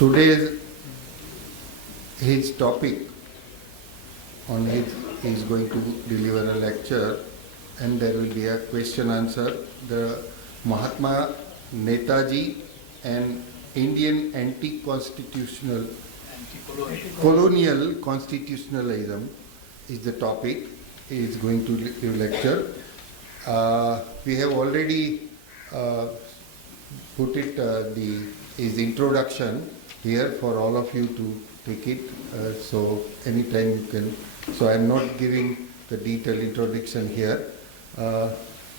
Today's his topic on his is going to deliver a lecture, and there will be a question answer. The Mahatma, Netaji, and Indian colonial constitutionalism is the topic. He is going to give lecture. We have already put it his introduction here for all of you to take it. So anytime you can. So I am not giving the detailed introduction here.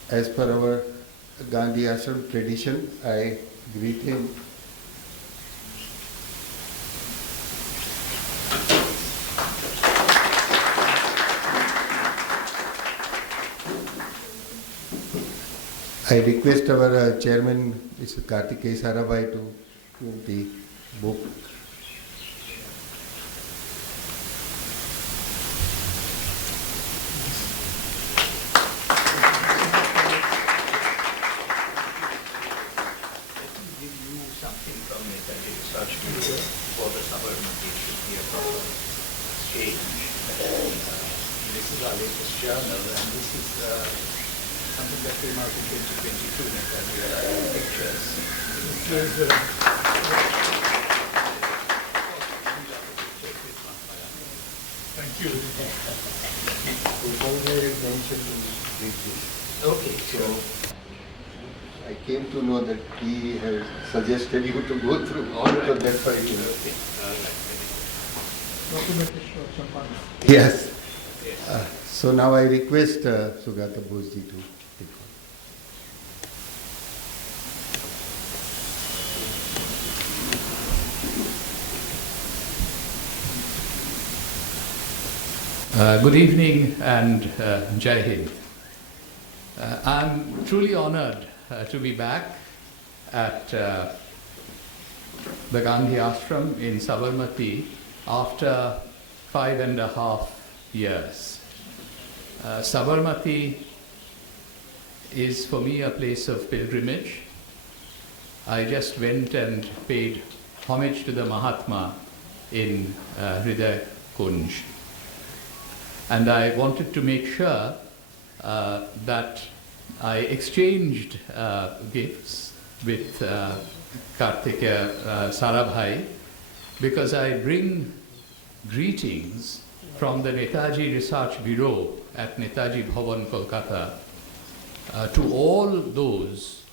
As per our Gandhi Ashram tradition, I greet him. I request our chairman, Mr. Kartikeya Sarabhai, to give the book. For the Sabarmati should be a proper change. This is our latest journal, and this is something that came out in 2022, Netaji pictures. Thank you. Okay, so I came to know that he has suggested you to go through all of that fight. Yes. So now I request Sugata Bose ji to take on. Good evening and Jai Hind. I'm truly honored to be back at the Gandhi Ashram in Sabarmati after 5.5 years. Sabarmati is for me a place of pilgrimage. I just went and paid homage to the Mahatma in Hriday Kunj. And I wanted to make sure that I exchanged gifts with Kartikeya Sarabhai, because I bring greetings from the Netaji Research Bureau at Netaji Bhavan, Kolkata, to all those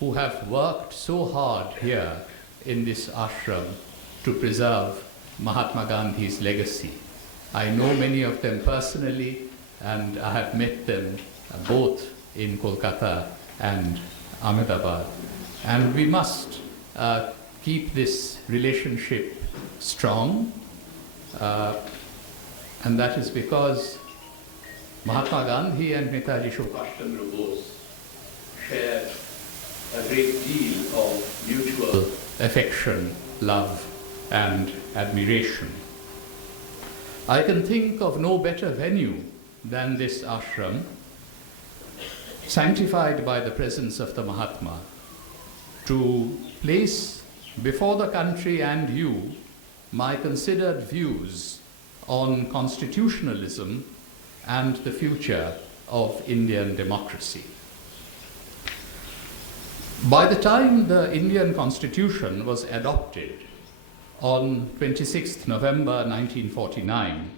who have worked so hard here in this ashram to preserve Mahatma Gandhi's legacy. I know many of them personally, and I have met them both in Kolkata and Ahmedabad. And we must keep this relationship strong, and that is because Mahatma Gandhi and Netaji Subhash Bose shared a great deal of mutual affection, love, and admiration. I can think of no better venue than this ashram, sanctified by the presence of the Mahatma, to place before the country and you my considered views on constitutionalism and the future of Indian democracy. By the time the Indian Constitution was adopted on 26th November 1949,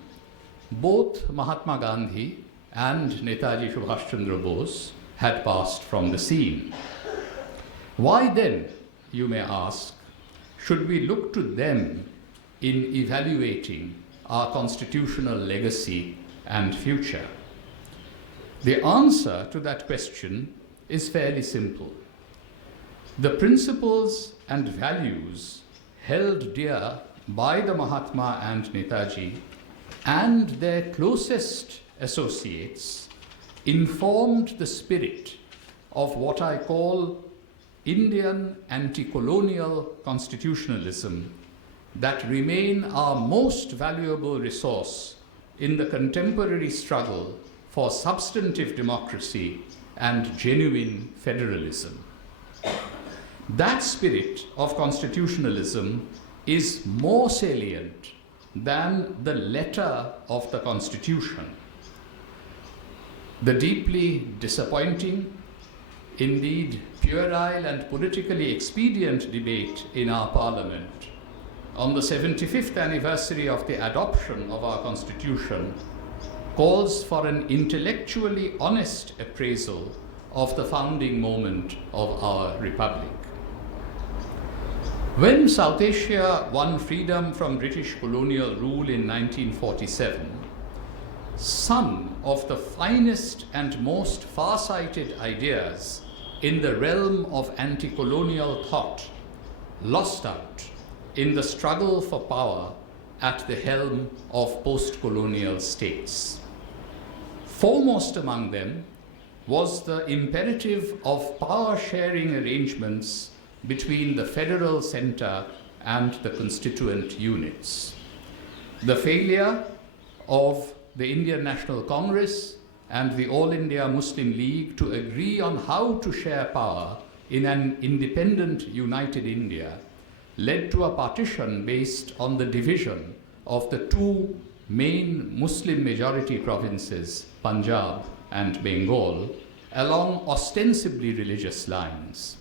both Mahatma Gandhi and Netaji Subhash Chandra Bose had passed from the scene. Why then, you may ask, should we look to them in evaluating our constitutional legacy and future? The answer to that question is fairly simple. The principles and values held dear by the Mahatma and Netaji and their closest associates informed the spirit of what I call Indian anti-colonial constitutionalism that remain our most valuable resource in the contemporary struggle for substantive democracy and genuine federalism. That spirit of constitutionalism is more salient than the letter of the Constitution. The deeply disappointing, indeed puerile and politically expedient debate in our Parliament on the 75th anniversary of the adoption of our Constitution calls for an intellectually honest appraisal of the founding moment of our Republic. When South Asia won freedom from British colonial rule in 1947, some of the finest and most far-sighted ideas in the realm of anti-colonial thought lost out in the struggle for power at the helm of post-colonial states. Foremost among them was the imperative of power-sharing arrangements between the federal center and the constituent units. The failure of the Indian National Congress and the All India Muslim League to agree on how to share power in an independent, united India led to a partition based on the division of the two main Muslim majority provinces, Punjab and Bengal, along ostensibly religious lines.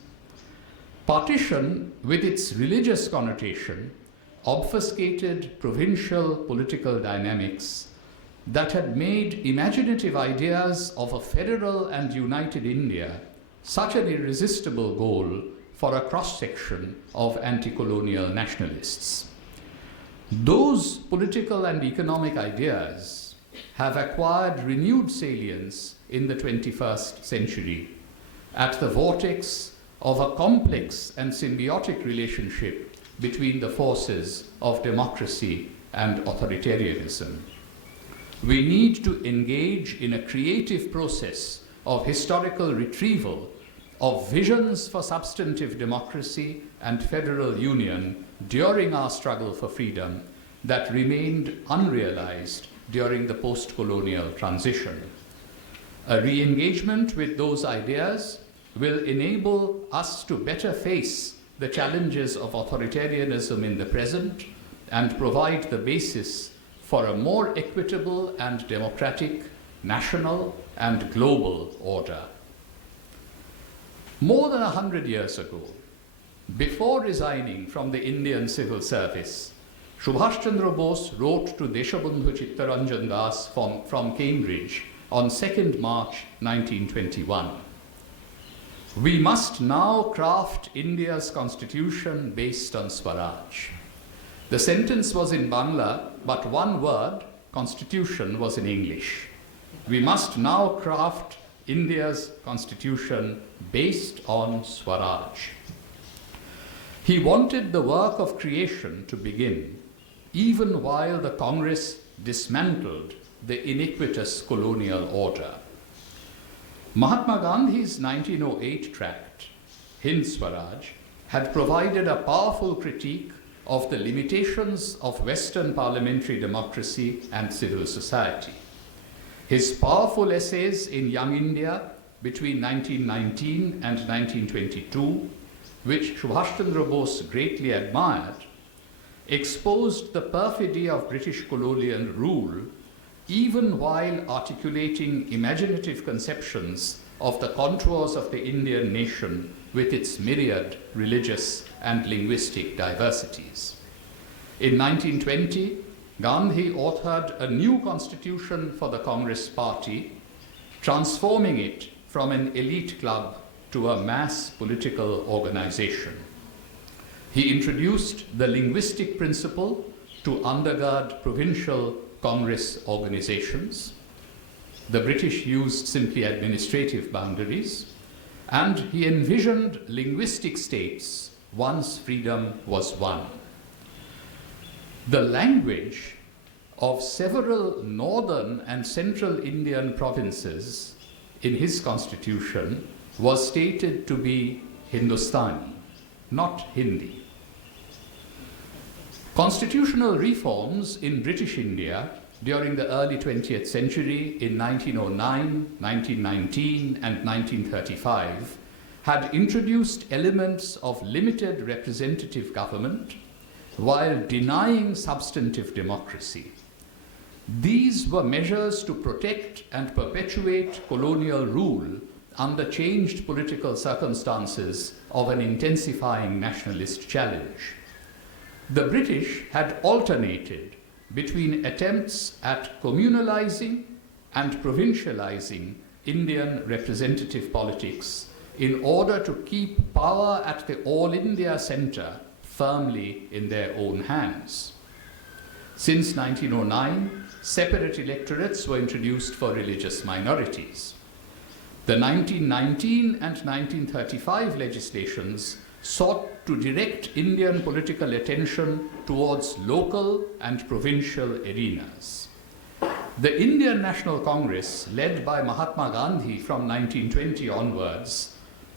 Partition, with its religious connotation, obfuscated provincial political dynamics that had made imaginative ideas of a federal and united India such an irresistible goal for a cross-section of anti-colonial nationalists. Those political and economic ideas have acquired renewed salience in the 21st century at the vortex of a complex and symbiotic relationship between the forces of democracy and authoritarianism. We need to engage in a creative process of historical retrieval of visions for substantive democracy and federal union during our struggle for freedom that remained unrealized during the post-colonial transition. A re-engagement with those ideas will enable us to better face the challenges of authoritarianism in the present and provide the basis for a more equitable and democratic national and global order. More than 100 years ago, before resigning from the Indian civil service, Subhash Chandra Bose wrote to Deshabandhu Chittaranjan Das from Cambridge on 2nd March 1921. We must now craft India's constitution based on Swaraj. The sentence was in Bangla, but one word, constitution, was in English. We must now craft India's constitution based on Swaraj. He wanted the work of creation to begin, even while the Congress dismantled the iniquitous colonial order. Mahatma Gandhi's 1908 tract, Hind Swaraj, had provided a powerful critique of the limitations of Western parliamentary democracy and civil society. His powerful essays in Young India between 1919 and 1922, which Subhash Chandra Bose greatly admired, exposed the perfidy of British colonial rule even while articulating imaginative conceptions of the contours of the Indian nation with its myriad religious and linguistic diversities. In 1920, Gandhi authored a new constitution for the Congress Party, transforming it from an elite club to a mass political organization. He introduced the linguistic principle to undergird provincial Congress organizations. The British used simply administrative boundaries, and he envisioned linguistic states once freedom was won. The language of several northern and central Indian provinces in his constitution was stated to be Hindustani, not Hindi. Constitutional reforms in British India during the early 20th century in 1909, 1919, and 1935 had introduced elements of limited representative government, while denying substantive democracy. These were measures to protect and perpetuate colonial rule under changed political circumstances of an intensifying nationalist challenge. The British had alternated between attempts at communalizing and provincializing Indian representative politics in order to keep power at the All India Centre firmly in their own hands. Since 1909, separate electorates were introduced for religious minorities. The 1919 and 1935 legislations sought to direct Indian political attention towards local and provincial arenas. The Indian National Congress, led by Mahatma Gandhi from 1920 onwards,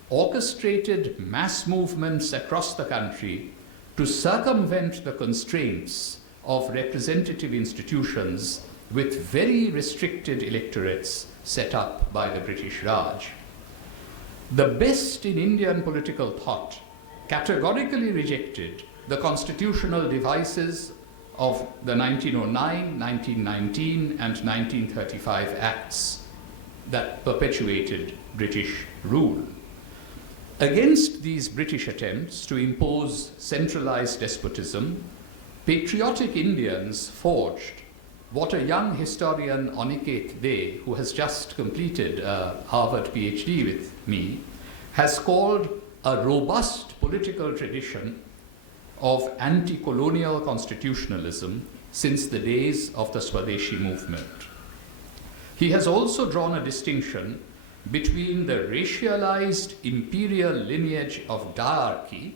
orchestrated mass movements across the country to circumvent the constraints of representative institutions with very restricted electorates set up by the British Raj. The best in Indian political thought categorically rejected the constitutional devices of the 1909, 1919, and 1935 Acts that perpetuated British rule. Against these British attempts to impose centralized despotism, patriotic Indians forged what a young historian, Aniket De, who has just completed a Harvard PhD with me, has called a robust political tradition of anti-colonial constitutionalism since the days of the Swadeshi movement. He has also drawn a distinction between the racialized imperial lineage of diarchy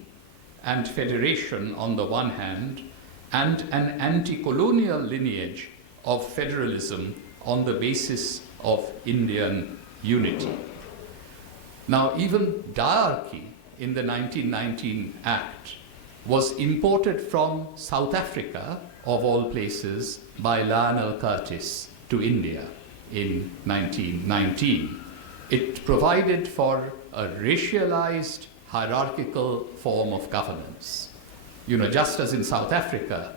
and federation on the one hand, and an anti-colonial lineage of federalism on the basis of Indian unity. Now, even diarchy in the 1919 Act was imported from South Africa, of all places, by Lionel Curtis to India in 1919. It provided for a racialized, hierarchical form of governance. You know, just as in South Africa,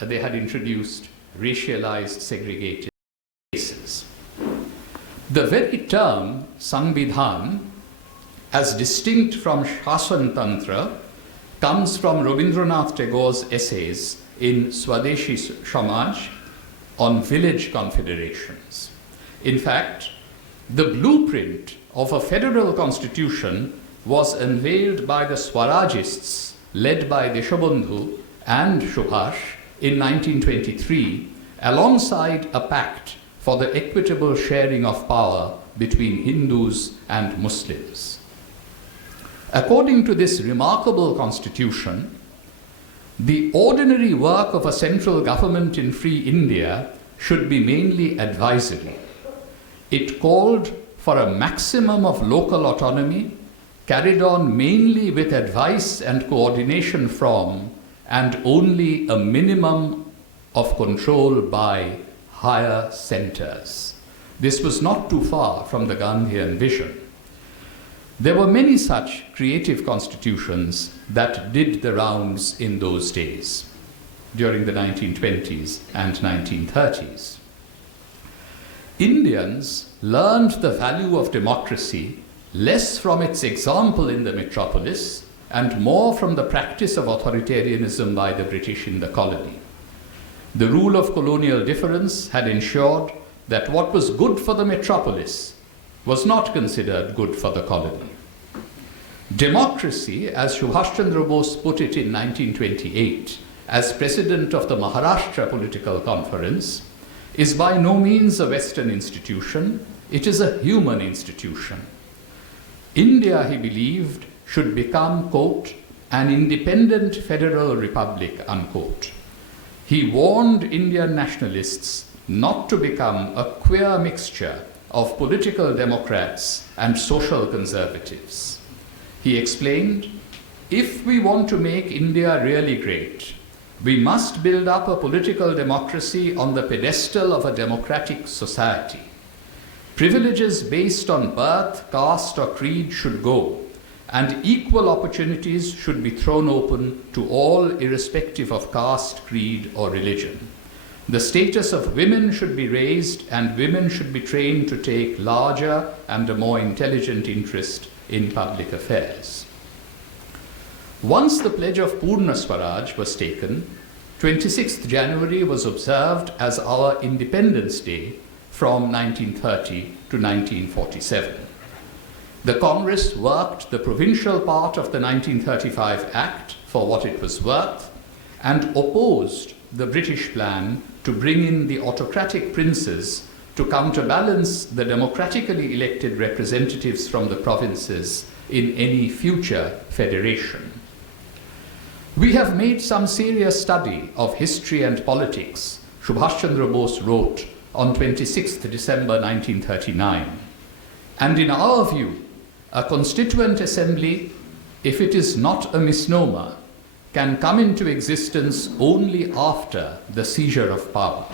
they had introduced racialized segregated races. The very term Sanvidhan, as distinct from Shasan Tantra, comes from Rabindranath Tagore's essays in Swadeshi Samaj on village confederations. In fact, the blueprint of a federal constitution was unveiled by the Swarajists led by Deshabandhu and Subhash in 1923, alongside a pact for the equitable sharing of power between Hindus and Muslims. According to this remarkable constitution, the ordinary work of a central government in free India should be mainly advisory. It called for a maximum of local autonomy, carried on mainly with advice and coordination from, and only a minimum of control by higher centers. This was not too far from the Gandhian vision. There were many such creative constitutions that did the rounds in those days, during the 1920s and 1930s. Indians learned the value of democracy less from its example in the metropolis and more from the practice of authoritarianism by the British in the colony. The rule of colonial difference had ensured that what was good for the metropolis was not considered good for the colony. Democracy, as Subhash Chandra Bose put it in 1928, as president of the Maharashtra Political Conference, is by no means a Western institution, it is a human institution. India, he believed, should become, quote, an independent federal republic, unquote. He warned Indian nationalists not to become a queer mixture of political democrats and social conservatives. He explained, if we want to make India really great, we must build up a political democracy on the pedestal of a democratic society. Privileges based on birth, caste, or creed should go, and equal opportunities should be thrown open to all irrespective of caste, creed, or religion. The status of women should be raised, and women should be trained to take larger and a more intelligent interest in public affairs. Once the pledge of Purna Swaraj was taken, 26th January was observed as our Independence Day from 1930 to 1947. The Congress worked the provincial part of the 1935 Act for what it was worth and opposed the British plan to bring in the autocratic princes to counterbalance the democratically elected representatives from the provinces in any future federation. We have made some serious study of history and politics, Subhash Chandra Bose wrote on 26th December 1939. And in our view, a constituent assembly, if it is not a misnomer, can come into existence only after the seizure of power.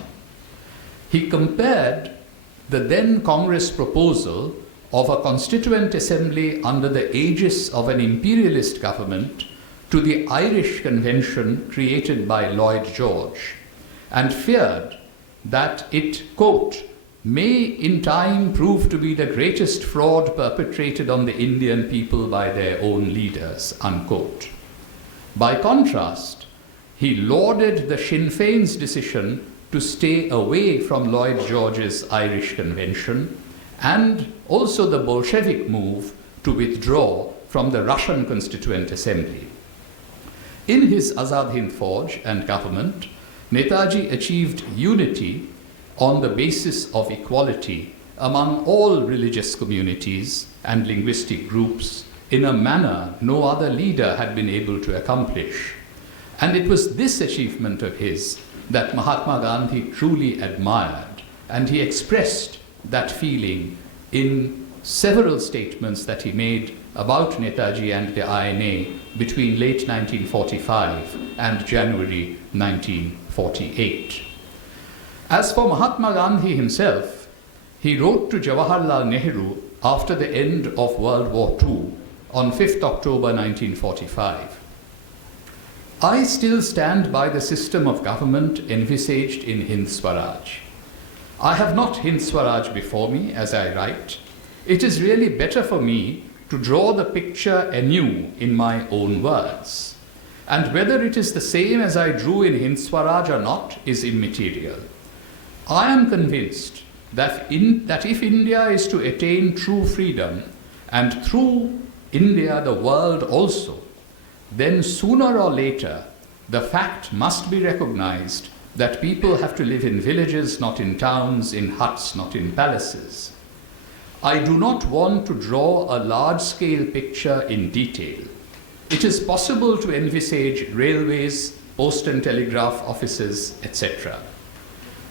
He compared the then Congress proposal of a constituent assembly under the aegis of an imperialist government to the Irish Convention created by Lloyd George, and feared that it, quote, may in time prove to be the greatest fraud perpetrated on the Indian people by their own leaders, unquote. By contrast, he lauded the Sinn Féin's decision to stay away from Lloyd George's Irish Convention, and also the Bolshevik move to withdraw from the Russian Constituent Assembly. In his Azad Hind Fauj and government, Netaji achieved unity on the basis of equality among all religious communities and linguistic groups in a manner no other leader had been able to accomplish. And it was this achievement of his that Mahatma Gandhi truly admired, and he expressed that feeling in several statements that he made about Netaji and the INA between late 1945 and January 1948. As for Mahatma Gandhi himself, he wrote to Jawaharlal Nehru after the end of World War II on 5th October 1945. I still stand by the system of government envisaged in Hind Swaraj. I have not Hind Swaraj before me as I write. It is really better for me to draw the picture anew in my own words. And whether it is the same as I drew in Hind Swaraj or not is immaterial. I am convinced that if India is to attain true freedom, and through India the world also, then sooner or later the fact must be recognized that people have to live in villages, not in towns, in huts, not in palaces. I do not want to draw a large-scale picture in detail. It is possible to envisage railways, post and telegraph offices, etc.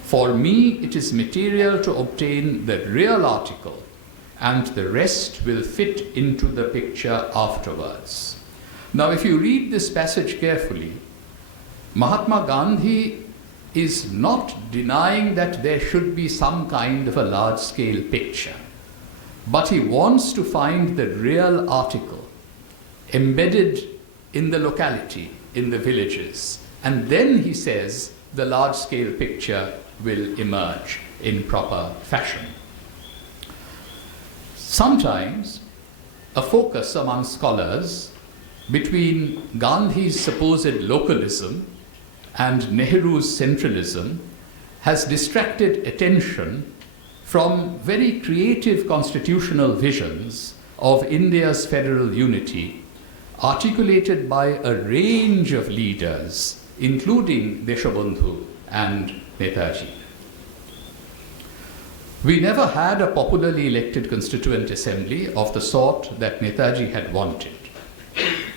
For me, it is material to obtain the real article, and the rest will fit into the picture afterwards. Now, if you read this passage carefully, Mahatma Gandhi is not denying that there should be some kind of a large-scale picture, but he wants to find the real article embedded in the locality, in the villages, and then he says the large-scale picture will emerge in proper fashion. Sometimes a focus among scholars between Gandhi's supposed localism and Nehru's centralism has distracted attention from very creative constitutional visions of India's federal unity, articulated by a range of leaders, including Deshabandhu and Netaji. We never had a popularly elected constituent assembly of the sort that Netaji had wanted.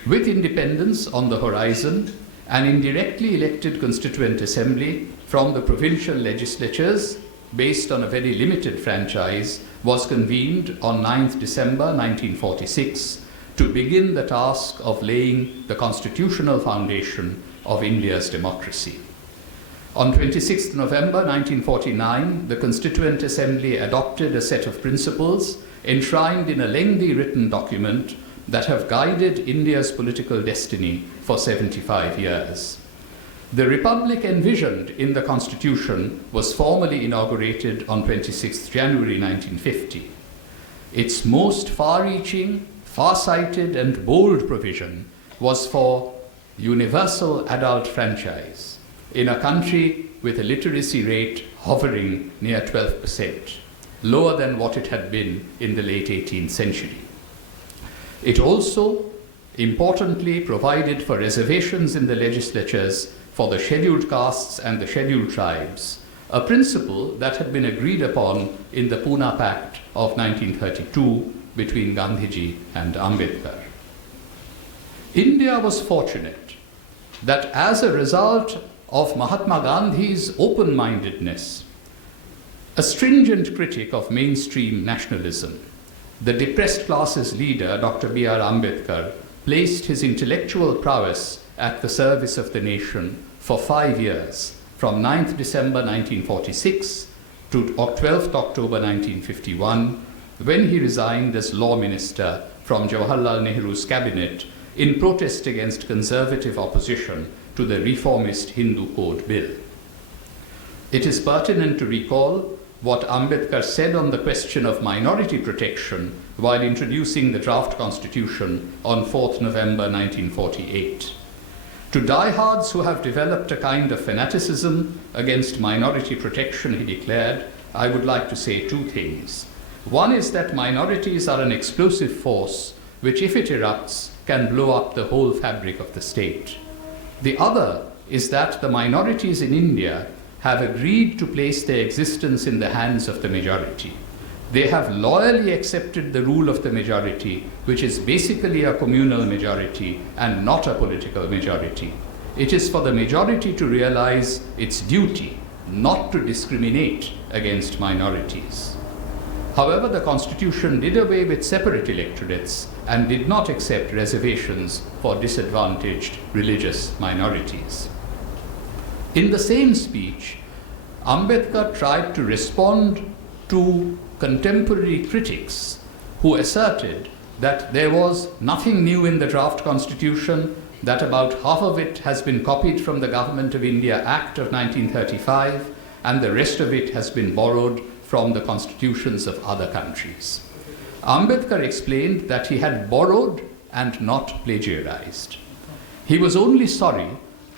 With independence on the horizon, an indirectly elected constituent assembly from the provincial legislatures, based on a very limited franchise, was convened on 9th December 1946 to begin the task of laying the constitutional foundation of India's democracy. On 26th November 1949, the Constituent Assembly adopted a set of principles enshrined in a lengthy written document that have guided India's political destiny for 75 years. The republic envisioned in the Constitution was formally inaugurated on 26 January 1950. Its most far-reaching, far-sighted and bold provision was for universal adult franchise in a country with a literacy rate hovering near 12%, lower than what it had been in the late 18th century. It also, importantly, provided for reservations in the legislatures for the scheduled castes and the scheduled tribes, a principle that had been agreed upon in the Pune Pact of 1932 between Gandhiji and Ambedkar. India was fortunate that as a result of Mahatma Gandhi's open-mindedness, a stringent critic of mainstream nationalism, the depressed classes leader, Dr. B.R. Ambedkar, placed his intellectual prowess at the service of the nation for 5 years, from 9th December 1946 to 12th October 1951, when he resigned as law minister from Jawaharlal Nehru's cabinet in protest against conservative opposition to the reformist Hindu Code Bill. It is pertinent to recall what Ambedkar said on the question of minority protection while introducing the draft constitution on 4th November 1948. To diehards who have developed a kind of fanaticism against minority protection, he declared, I would like to say two things. One is that minorities are an explosive force which, if it erupts, can blow up the whole fabric of the state. The other is that the minorities in India have agreed to place their existence in the hands of the majority. They have loyally accepted the rule of the majority, which is basically a communal majority and not a political majority. It is for the majority to realize its duty not to discriminate against minorities. However, the Constitution did away with separate electorates and did not accept reservations for disadvantaged religious minorities. In the same speech, Ambedkar tried to respond to contemporary critics who asserted that there was nothing new in the draft constitution, that about half of it has been copied from the Government of India Act of 1935, and the rest of it has been borrowed from the constitutions of other countries. Ambedkar explained that he had borrowed and not plagiarized. He was only sorry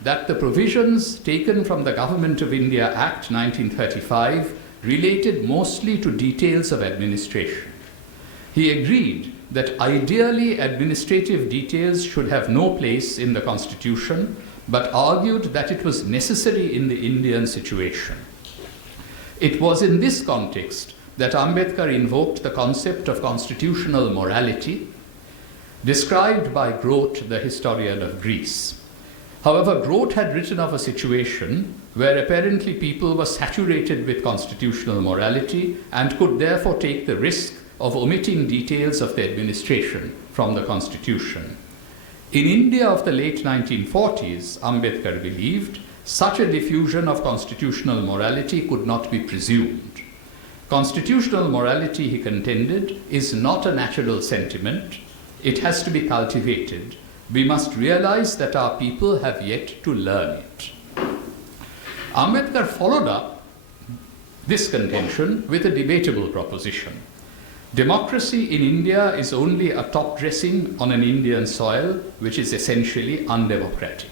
that the provisions taken from the Government of India Act 1935 related mostly to details of administration. He agreed that ideally administrative details should have no place in the Constitution, but argued that it was necessary in the Indian situation. It was in this context that Ambedkar invoked the concept of constitutional morality, described by Grote, the historian of Greece. However, Grote had written of a situation where apparently people were saturated with constitutional morality and could therefore take the risk of omitting details of the administration from the Constitution. In India of the late 1940s, Ambedkar believed, such a diffusion of constitutional morality could not be presumed. Constitutional morality, he contended, is not a natural sentiment. It has to be cultivated. We must realize that our people have yet to learn it. Ambedkar followed up this contention with a debatable proposition. Democracy in India is only a top dressing on an Indian soil, which is essentially undemocratic.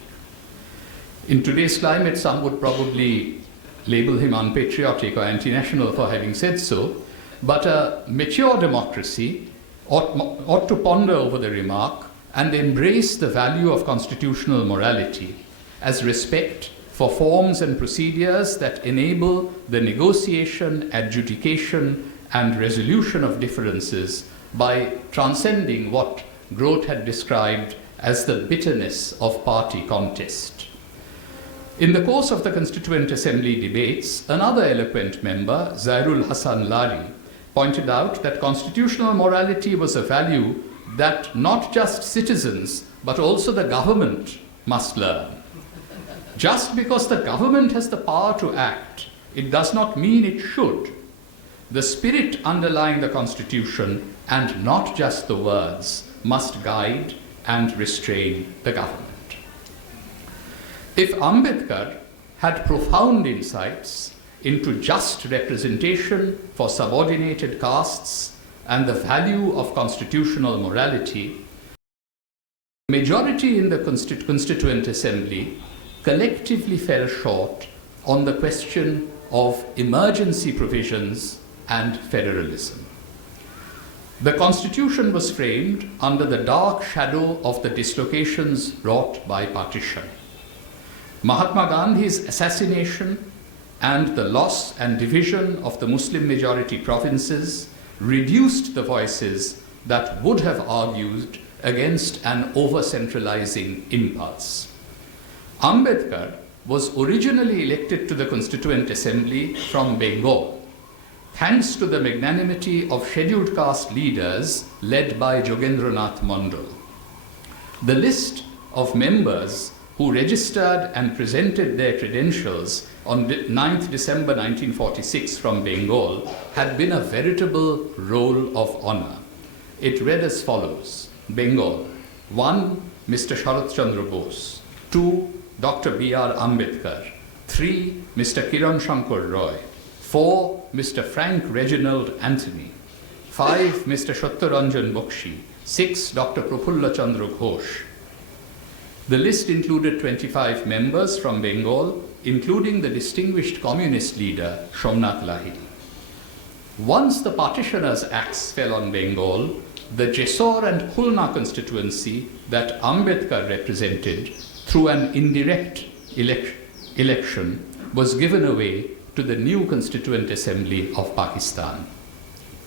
In today's climate, some would probably label him unpatriotic or anti-national for having said so, but a mature democracy ought to ponder over the remark and embrace the value of constitutional morality as respect for forms and procedures that enable the negotiation, adjudication, and resolution of differences by transcending what Grote had described as the bitterness of party contest. In the course of the Constituent Assembly debates, another eloquent member, Zairul Hasan Lari, pointed out that constitutional morality was a value that not just citizens, but also the government must learn. Just because the government has the power to act, it does not mean it should. The spirit underlying the Constitution, and not just the words, must guide and restrain the government. If Ambedkar had profound insights into just representation for subordinated castes and the value of constitutional morality, the majority in the Constituent Assembly collectively fell short on the question of emergency provisions and federalism. The Constitution was framed under the dark shadow of the dislocations wrought by partition. Mahatma Gandhi's assassination and the loss and division of the Muslim-majority provinces reduced the voices that would have argued against an over-centralizing impulse. Ambedkar was originally elected to the Constituent Assembly from Bengal, thanks to the magnanimity of scheduled caste leaders led by Jogendranath Mondal. The list of members who registered and presented their credentials on 9th December 1946 from Bengal had been a veritable roll of honor. It read as follows: Bengal, 1. Mr. Sharath Chandra Bose, 2. Dr. B.R. Ambedkar, 3. Mr. Kiran Shankar Roy, 4. Mr. Frank Reginald Anthony, 5. Mr. Satyaranjan Bakshi, 6. Dr. Prafulla Chandra Ghosh. The list included 25 members from Bengal, including the distinguished communist leader Somnath Lahiri. Once the partitioners' axe fell on Bengal, the Jessore and Khulna constituency that Ambedkar represented through an indirect election was given away to the new Constituent Assembly of Pakistan.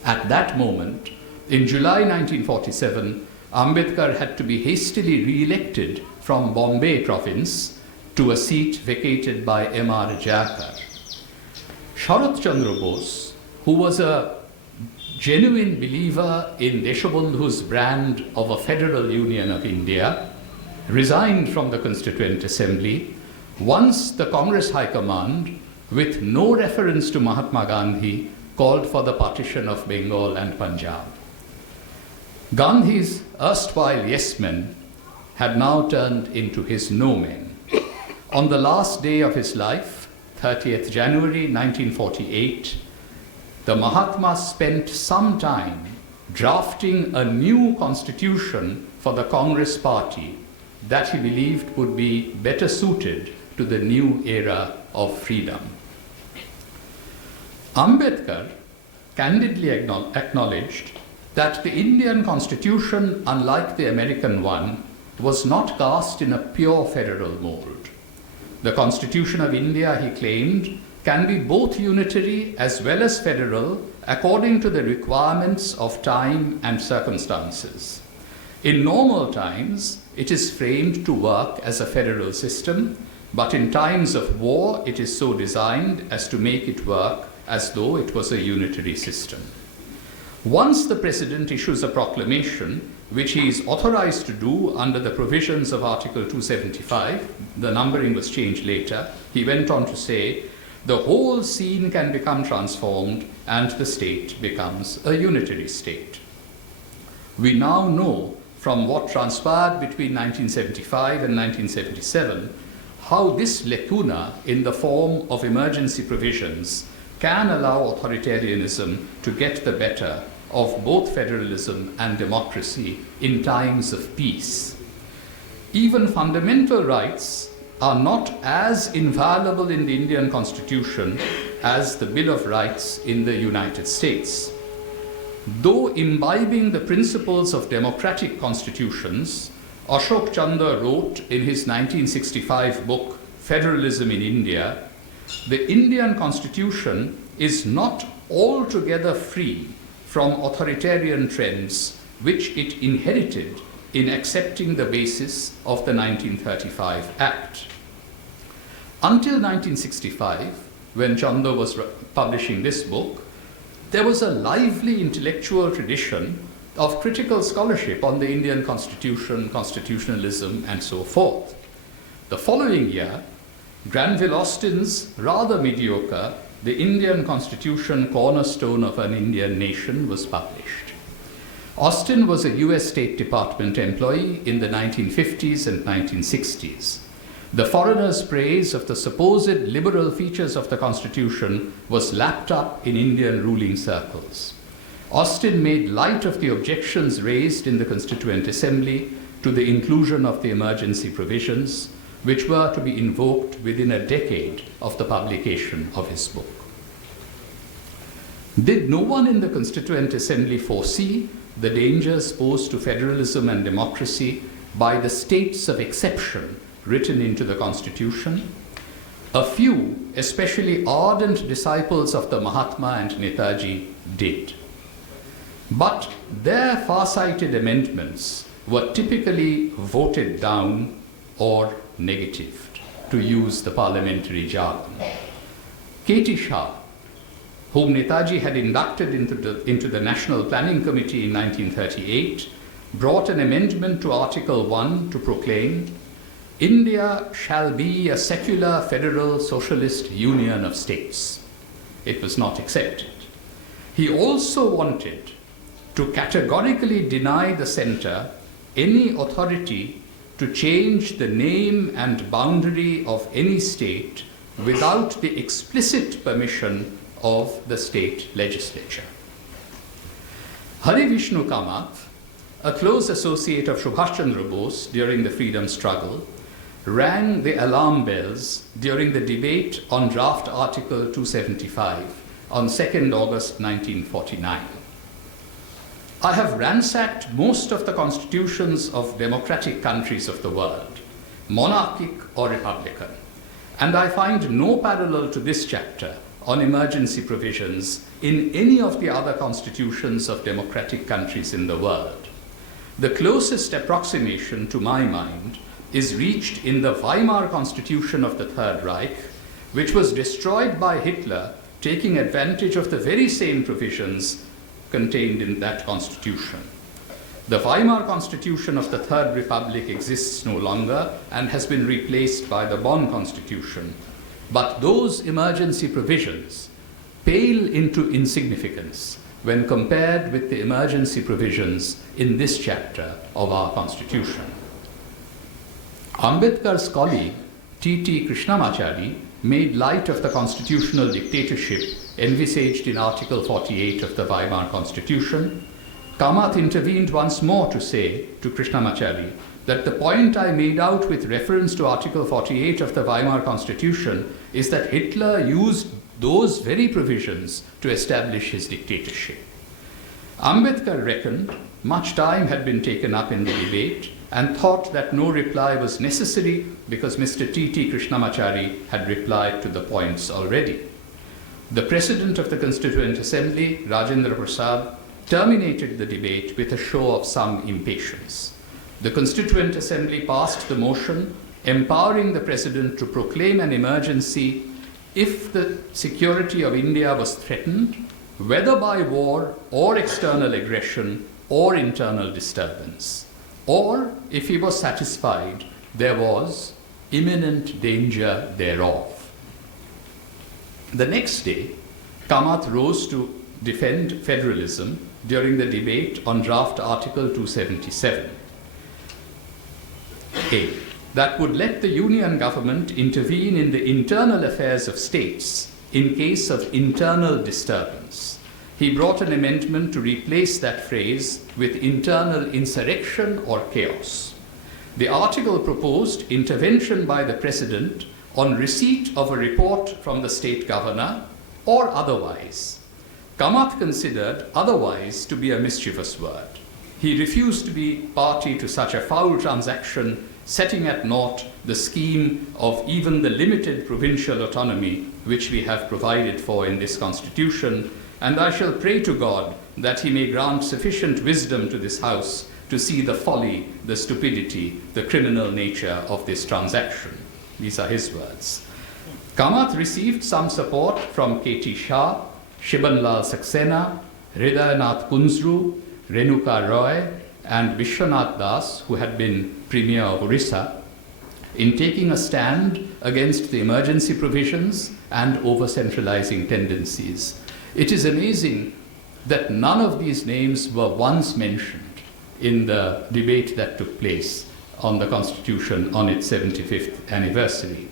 At that moment, in July 1947, Ambedkar had to be hastily re-elected from Bombay province to a seat vacated by M.R. Jayakar. Sharath Chandra Bose, who was a genuine believer in Deshabandhu's brand of a federal union of India, resigned from the Constituent Assembly once the Congress High Command, with no reference to Mahatma Gandhi, called for the partition of Bengal and Punjab. Gandhi's erstwhile yes-men had now turned into his no-men. On the last day of his life, 30th January 1948, the Mahatma spent some time drafting a new constitution for the Congress party that he believed would be better suited to the new era of freedom. Ambedkar candidly acknowledged that the Indian Constitution, unlike the American one, was not cast in a pure federal mold. The Constitution of India, he claimed, can be both unitary as well as federal according to the requirements of time and circumstances. In normal times, it is framed to work as a federal system, but in times of war, it is so designed as to make it work as though it was a unitary system. Once the President issues a proclamation, which he is authorized to do under the provisions of Article 275, the numbering was changed later, he went on to say, the whole scene can become transformed and the state becomes a unitary state. We now know from what transpired between 1975 and 1977 how this lacuna in the form of emergency provisions can allow authoritarianism to get the better of both federalism and democracy in times of peace. Even fundamental rights are not as inviolable in the Indian Constitution as the Bill of Rights in the United States. Though imbibing the principles of democratic constitutions, Ashok Chandra wrote in his 1965 book, Federalism in India, the Indian Constitution is not altogether free from authoritarian trends which it inherited in accepting the basis of the 1935 Act. Until 1965, when Chandra was publishing this book, there was a lively intellectual tradition of critical scholarship on the Indian Constitution, constitutionalism, and so forth. The following year, Granville Austin's rather mediocre The Indian Constitution, Cornerstone of an Indian Nation was published. Austin was a US State Department employee in the 1950s and 1960s. The foreigner's praise of the supposed liberal features of the Constitution was lapped up in Indian ruling circles. Austin made light of the objections raised in the Constituent Assembly to the inclusion of the emergency provisions, which were to be invoked within a decade of the publication of his book. Did no one in the Constituent Assembly foresee the dangers posed to federalism and democracy by the states of exception written into the Constitution? A few, especially ardent disciples of the Mahatma and Netaji, did. But their far-sighted amendments were typically voted down or negatived, to use the parliamentary jargon. K.T. Shah, whom Netaji had inducted into the National Planning Committee in 1938, brought an amendment to Article 1 to proclaim, "India shall be a secular federal socialist union of states." It was not accepted. He also wanted to categorically deny the center any authority to change the name and boundary of any state without the explicit permission of the state legislature. Hari Vishnu Kamath, a close associate of Subhash Chandra Bose during the freedom struggle, rang the alarm bells during the debate on draft Article 275 on 2nd August 1949. I have ransacked most of the constitutions of democratic countries of the world, monarchic or republican, and I find no parallel to this chapter on emergency provisions in any of the other constitutions of democratic countries in the world. The closest approximation to my mind is reached in the Weimar Constitution of the Third Reich, which was destroyed by Hitler taking advantage of the very same provisions contained in that constitution. The Weimar Constitution of the Third Republic exists no longer and has been replaced by the Bonn Constitution, but those emergency provisions pale into insignificance when compared with the emergency provisions in this chapter of our Constitution. Ambedkar's colleague, T.T. Krishnamachari, made light of the constitutional dictatorship envisaged in Article 48 of the Weimar Constitution. Kamath intervened once more to say to Krishnamachari that the point I made out with reference to Article 48 of the Weimar Constitution is that Hitler used those very provisions to establish his dictatorship. Ambedkar reckoned much time had been taken up in the debate and thought that no reply was necessary because Mr. T.T. Krishnamachari had replied to the points already. The President of the Constituent Assembly, Rajendra Prasad, terminated the debate with a show of some impatience. The Constituent Assembly passed the motion empowering the President to proclaim an emergency if the security of India was threatened, whether by war or external aggression or internal disturbance, or if he was satisfied there was imminent danger thereof. The next day, Kamath rose to defend federalism during the debate on draft Article 277. A. That would let the union government intervene in the internal affairs of states in case of internal disturbance. He brought an amendment to replace that phrase with internal insurrection or chaos. The article proposed intervention by the President on receipt of a report from the state governor or otherwise. Kamath considered otherwise to be a mischievous word. He refused to be party to such a foul transaction, setting at naught the scheme of even the limited provincial autonomy which we have provided for in this Constitution, and I shall pray to God that he may grant sufficient wisdom to this House to see the folly, the stupidity, the criminal nature of this transaction. These are his words. Kamath received some support from K.T. Shah, Shibanlal Saxena, Hridayanath Kunzru, Renuka Roy, and Vishwanath Das, who had been Premier of Orissa, in taking a stand against the emergency provisions and over-centralizing tendencies. It is amazing that none of these names were once mentioned in the debate that took place on the Constitution on its 75th anniversary.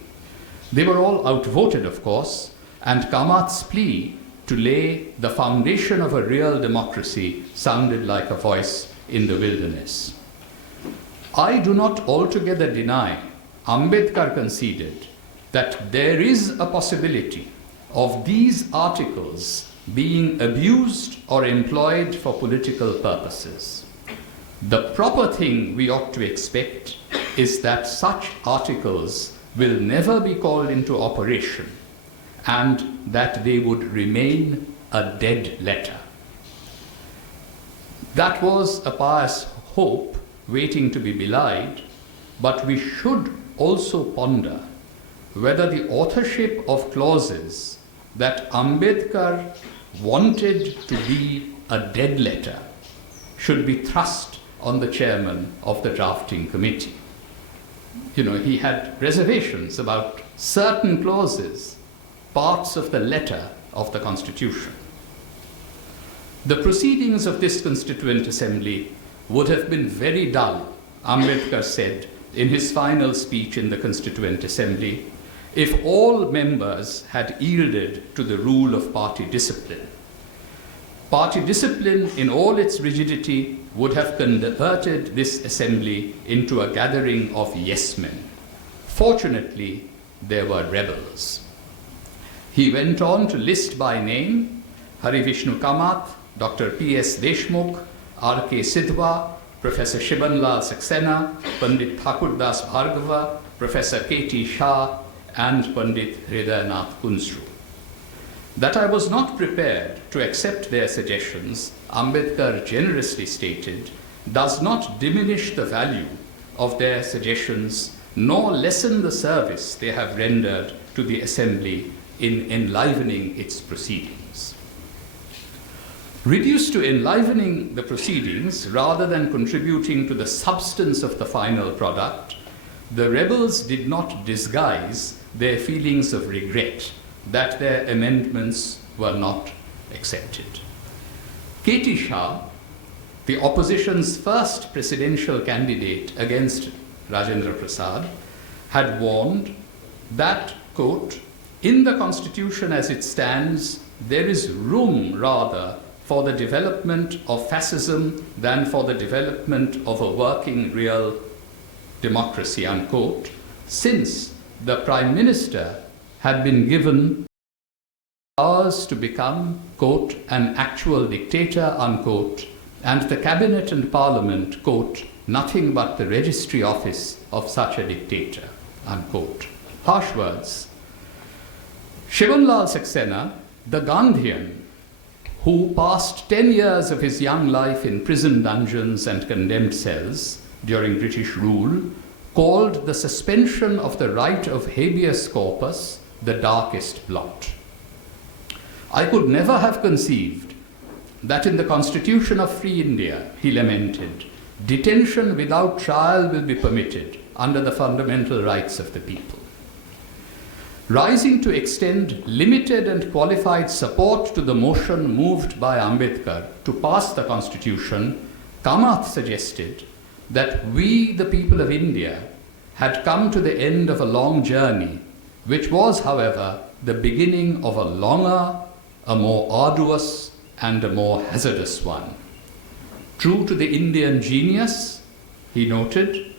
They were all outvoted, of course, and Kamath's plea to lay the foundation of a real democracy sounded like a voice in the wilderness. I do not altogether deny Ambedkar conceded that there is a possibility of these articles being abused or employed for political purposes. The proper thing we ought to expect is that such articles will never be called into operation and that they would remain a dead letter. That was a pious hope waiting to be belied, but we should also ponder whether the authorship of clauses that Ambedkar wanted to be a dead letter should be thrust on the chairman of the drafting committee. He had reservations about certain clauses, parts of the letter of the Constitution. The proceedings of this Constituent Assembly would have been very dull, Ambedkar said in his final speech in the Constituent Assembly, if all members had yielded to the rule of party discipline. Party discipline in all its rigidity would have converted this assembly into a gathering of yes-men. Fortunately, there were rebels. He went on to list by name Hari Vishnu Kamath, Dr. P.S. Deshmukh, R.K. Sidhwa, Professor Shibanlal Saxena, Pandit Thakurdas Bhargava, Professor K.T. Shah, and Pandit Hridayanath Kunsru. That I was not prepared to accept their suggestions, Ambedkar generously stated, does not diminish the value of their suggestions nor lessen the service they have rendered to the Assembly in enlivening its proceedings. Reduced to enlivening the proceedings rather than contributing to the substance of the final product, the rebels did not disguise their feelings of regret that their amendments were not accepted. K.T. Shah, the opposition's first presidential candidate against Rajendra Prasad, had warned that, quote, in the Constitution as it stands, there is room rather for the development of fascism than for the development of a working real democracy, unquote, since the Prime Minister had been given powers to become, quote, an actual dictator, unquote, and the Cabinet and Parliament, quote, nothing but the registry office of such a dictator, unquote. Harsh words. Shivanlal Saxena, the Gandhian, who passed 10 years of his young life in prison dungeons and condemned cells during British rule, called the suspension of the right of habeas corpus the darkest blot. I could never have conceived that in the Constitution of Free India, he lamented, detention without trial will be permitted under the fundamental rights of the people. Rising to extend limited and qualified support to the motion moved by Ambedkar to pass the Constitution, Kamath suggested that we, the people of India, had come to the end of a long journey, which was, however, the beginning of a longer, a more arduous, and a more hazardous one. True to the Indian genius, he noted,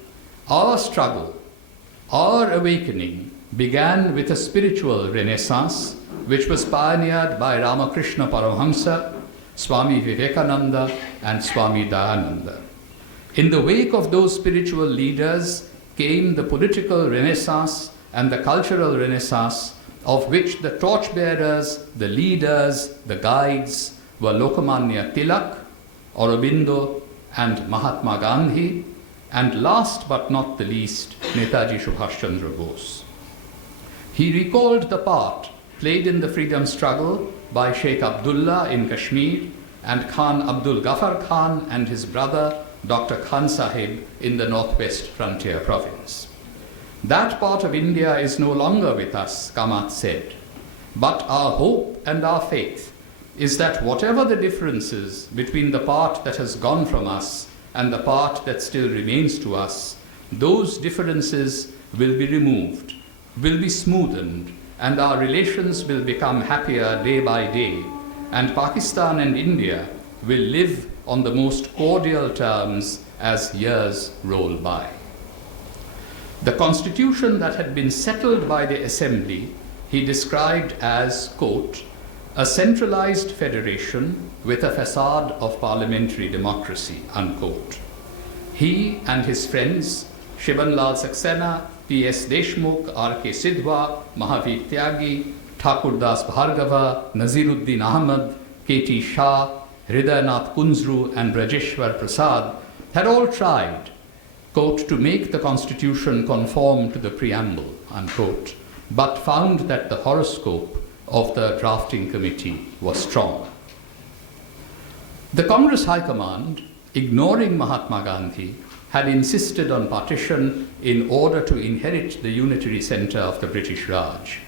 our struggle, our awakening began with a spiritual renaissance which was pioneered by Ramakrishna Paramahamsa, Swami Vivekananda, and Swami Dayananda. In the wake of those spiritual leaders came the political renaissance and the cultural renaissance, of which the torchbearers, the leaders, the guides were Lokmanya Tilak, Aurobindo, and Mahatma Gandhi, and last but not the least, Netaji Subhash Chandra Bose. He recalled the part played in the freedom struggle by Sheikh Abdullah in Kashmir and Khan Abdul Ghaffar Khan and his brother Dr. Khan Sahib in the northwest frontier province. That part of India is no longer with us, Kamath said, but our hope and our faith is that whatever the differences between the part that has gone from us and the part that still remains to us, those differences will be removed, will be smoothened, and our relations will become happier day by day, and Pakistan and India will live on the most cordial terms as years roll by. The constitution that had been settled by the Assembly he described as, quote, a centralized federation with a facade of parliamentary democracy, unquote. He and his friends, Shivanlal Saxena, P.S. Deshmukh, R.K. Sidhwa, Mahavir Tyagi, Thakurdas Bhargava, Naziruddin Ahmad, K.T. Shah, Hridayanath Kunzru, and Brajeshwar Prasad had all tried, quote, to make the constitution conform to the preamble, unquote, but found that the horoscope of the drafting committee was strong. The Congress High Command, ignoring Mahatma Gandhi, had insisted on partition in order to inherit the unitary centre of the British Raj.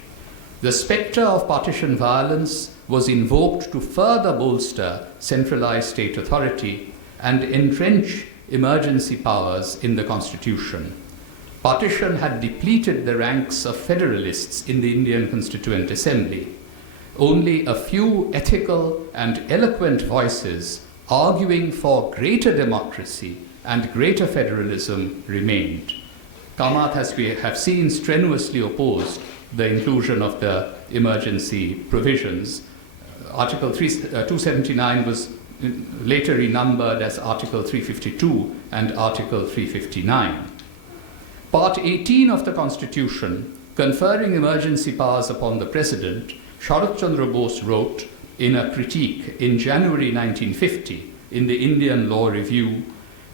The spectre of partition violence was invoked to further bolster centralized state authority and entrench emergency powers in the Constitution. Partition had depleted the ranks of federalists in the Indian Constituent Assembly. Only a few ethical and eloquent voices arguing for greater democracy and greater federalism remained. Kamath, as we have seen, strenuously opposed the inclusion of the emergency provisions. Article 279 was later renumbered as Article 352 and Article 359. Part 18 of the Constitution, conferring emergency powers upon the President, Sharat Chandra Bose wrote in a critique in January 1950 in the Indian Law Review,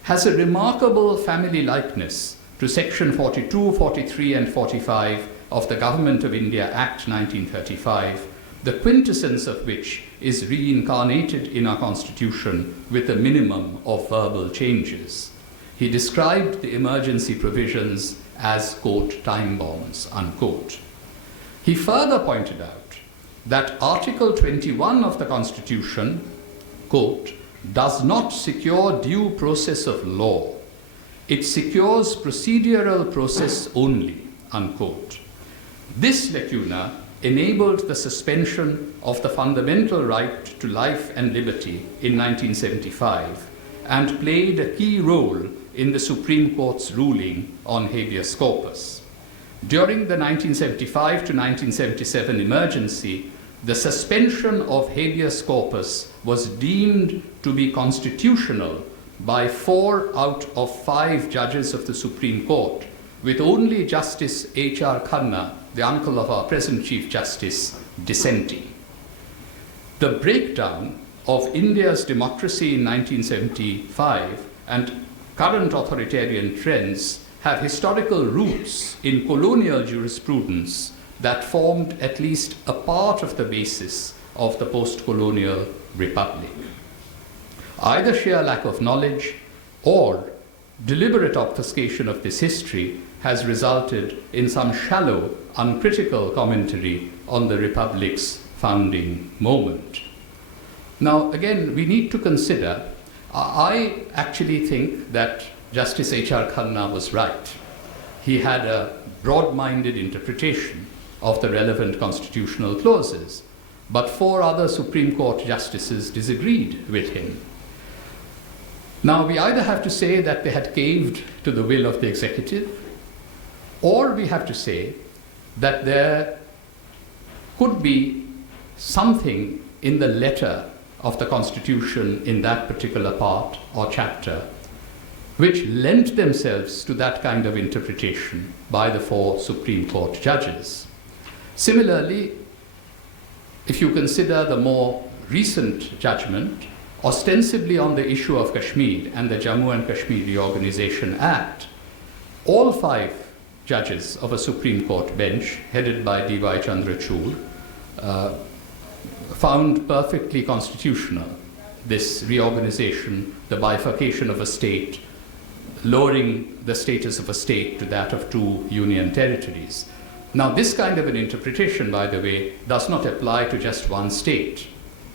has a remarkable family likeness to Section 42, 43, and 45 of the Government of India Act 1935, the quintessence of which is reincarnated in our Constitution with a minimum of verbal changes. He described the emergency provisions as, quote, time bombs, unquote. He further pointed out that Article 21 of the Constitution, quote, does not secure due process of law. It secures procedural process only, unquote. This lacuna enabled the suspension of the fundamental right to life and liberty in 1975 and played a key role in the Supreme Court's ruling on habeas corpus. During the 1975 to 1977 emergency, the suspension of habeas corpus was deemed to be constitutional by 4 out of 5 judges of the Supreme Court, with only Justice H.R. Khanna, the uncle of our present Chief Justice, dissenting. The breakdown of India's democracy in 1975 and current authoritarian trends have historical roots in colonial jurisprudence that formed at least a part of the basis of the post-colonial republic. Either sheer lack of knowledge or deliberate obfuscation of this history has resulted in some shallow, uncritical commentary on the republic's founding moment. Now, again, we need to consider, I actually think that Justice H.R. Khanna was right. He had a broad-minded interpretation of the relevant constitutional clauses, but 4 other Supreme Court justices disagreed with him. Now, we either have to say that they had caved to the will of the executive, or we have to say that there could be something in the letter of the Constitution in that particular part or chapter which lent themselves to that kind of interpretation by the 4 Supreme Court judges. Similarly, if you consider the more recent judgment, ostensibly on the issue of Kashmir and the Jammu and Kashmir Reorganization Act, all 5 judges of a Supreme Court bench, headed by D.Y. Chandrachud, found perfectly constitutional this reorganization, the bifurcation of a state, lowering the status of a state to that of 2 union territories. Now, this kind of an interpretation, by the way, does not apply to just one state.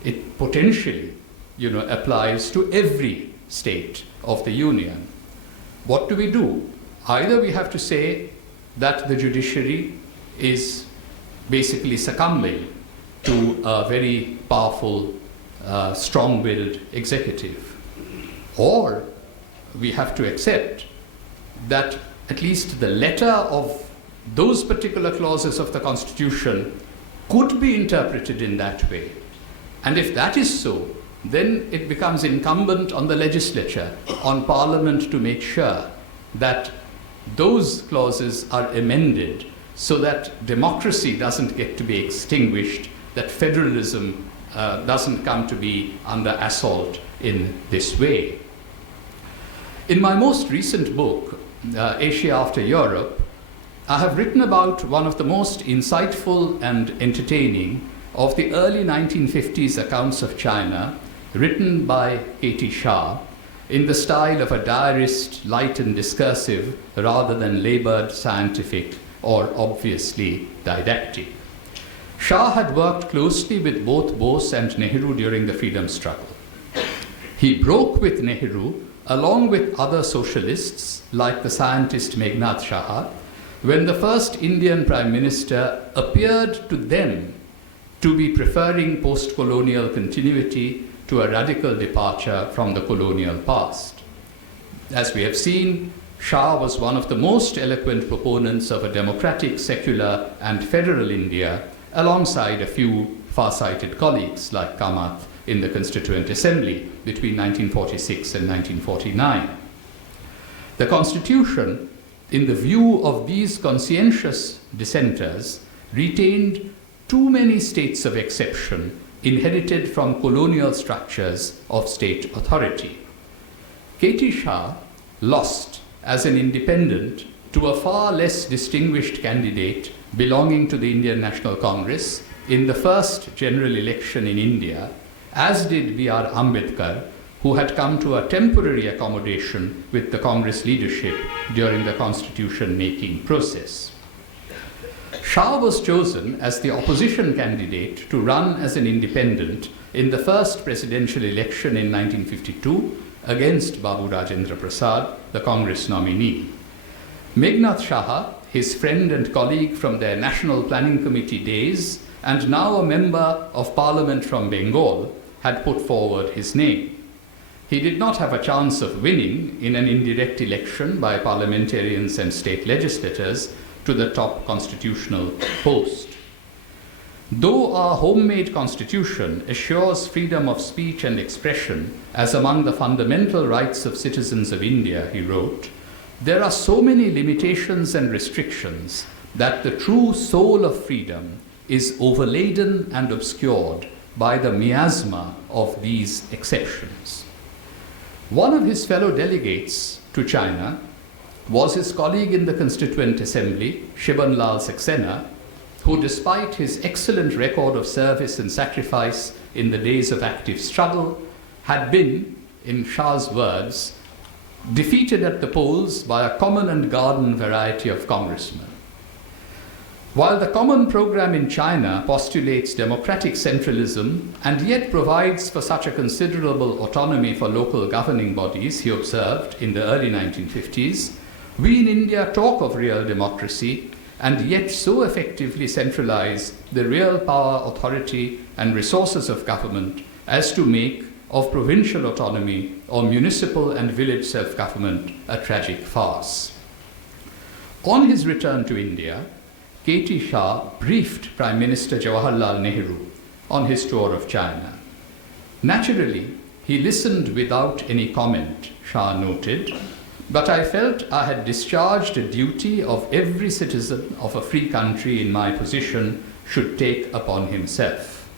it potentially, applies to every state of the Union. What do we do? Either we have to say that the judiciary is basically succumbing to a very powerful, strong-willed executive, or we have to accept that at least the letter of those particular clauses of the Constitution could be interpreted in that way. And if that is so, then it becomes incumbent on the legislature, on Parliament, to make sure that those clauses are amended so that democracy doesn't get to be extinguished, that federalism doesn't come to be under assault in this way. In my most recent book, Asia After Europe, I have written about one of the most insightful and entertaining of the early 1950s accounts of China, written by K.T. Shah, in the style of a diarist, light and discursive, rather than labored, scientific, or obviously didactic. Shah had worked closely with both Bose and Nehru during the freedom struggle. He broke with Nehru, along with other socialists like the scientist Meghnad Shah, when the first Indian Prime Minister appeared to them to be preferring post-colonial continuity to a radical departure from the colonial past. As we have seen, Shah was one of the most eloquent proponents of a democratic, secular, and federal India, alongside a few far-sighted colleagues like Kamath in the Constituent Assembly between 1946 and 1949. The Constitution, in the view of these conscientious dissenters, retained too many states of exception inherited from colonial structures of state authority. K.T. Shah lost as an independent to a far less distinguished candidate belonging to the Indian National Congress in the first general election in India, as did B.R. Ambedkar, who had come to a temporary accommodation with the Congress leadership during the constitution-making process. Shah was chosen as the opposition candidate to run as an independent in the first presidential election in 1952 against Babu Rajendra Prasad, the Congress nominee. Meghnad Shah, his friend and colleague from their National Planning Committee days, and now a member of Parliament from Bengal, had put forward his name. He did not have a chance of winning in an indirect election by parliamentarians and state legislators to the top constitutional post. Though our homemade constitution assures freedom of speech and expression as among the fundamental rights of citizens of India, he wrote, there are so many limitations and restrictions that the true soul of freedom is overladen and obscured by the miasma of these exceptions. One of his fellow delegates to China was his colleague in the Constituent Assembly, Shiban Lal Saxena, who, despite his excellent record of service and sacrifice in the days of active struggle, had been, in Shah's words, defeated at the polls by a common and garden variety of congressmen. While the common program in China postulates democratic centralism and yet provides for such a considerable autonomy for local governing bodies, he observed in the early 1950s, we in India talk of real democracy and yet so effectively centralize the real power, authority, and resources of government as to make of provincial autonomy or municipal and village self-government a tragic farce. On his return to India, K.T. Shah briefed Prime Minister Jawaharlal Nehru on his tour of China. Naturally, he listened without any comment, Shah noted, but I felt I had discharged a duty of every citizen of a free country in my position should take upon himself.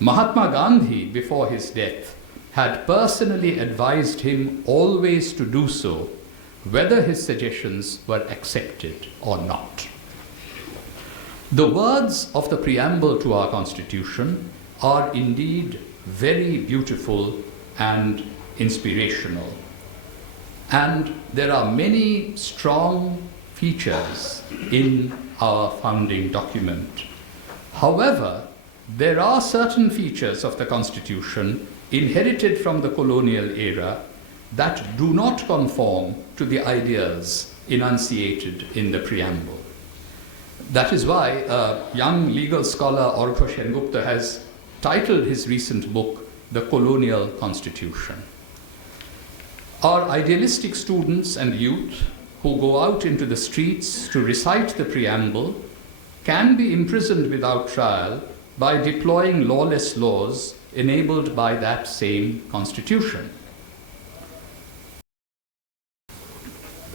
Mahatma Gandhi, before his death, had personally advised him always to do so, whether his suggestions were accepted or not. The words of the preamble to our Constitution are indeed very beautiful and inspirational. And there are many strong features in our founding document. However, there are certain features of the Constitution inherited from the colonial era that do not conform to the ideas enunciated in the preamble. That is why young legal scholar Arghya Sengupta has titled his recent book, The Colonial Constitution. Our idealistic students and youth who go out into the streets to recite the preamble can be imprisoned without trial by deploying lawless laws enabled by that same constitution.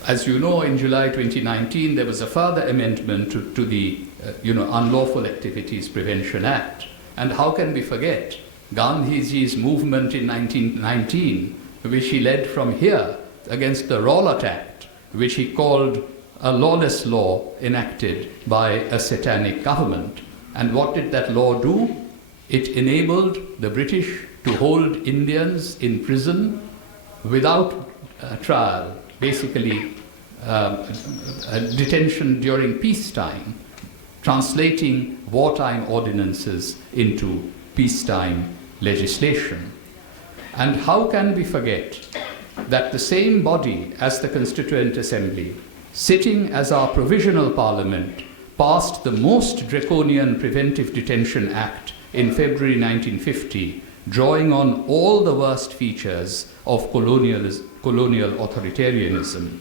As you know, in July 2019, there was a further amendment to the Unlawful Activities Prevention Act. And how can we forget Gandhiji's movement in 1919, which he led from here against the Rowlatt Act, which he called a lawless law enacted by a satanic government. And what did that law do? It enabled the British to hold Indians in prison without trial, basically detention during peacetime, translating wartime ordinances into peacetime legislation. And how can we forget that the same body as the Constituent Assembly, sitting as our provisional parliament, passed the most draconian Preventive Detention Act in February 1950, drawing on all the worst features of colonial authoritarianism.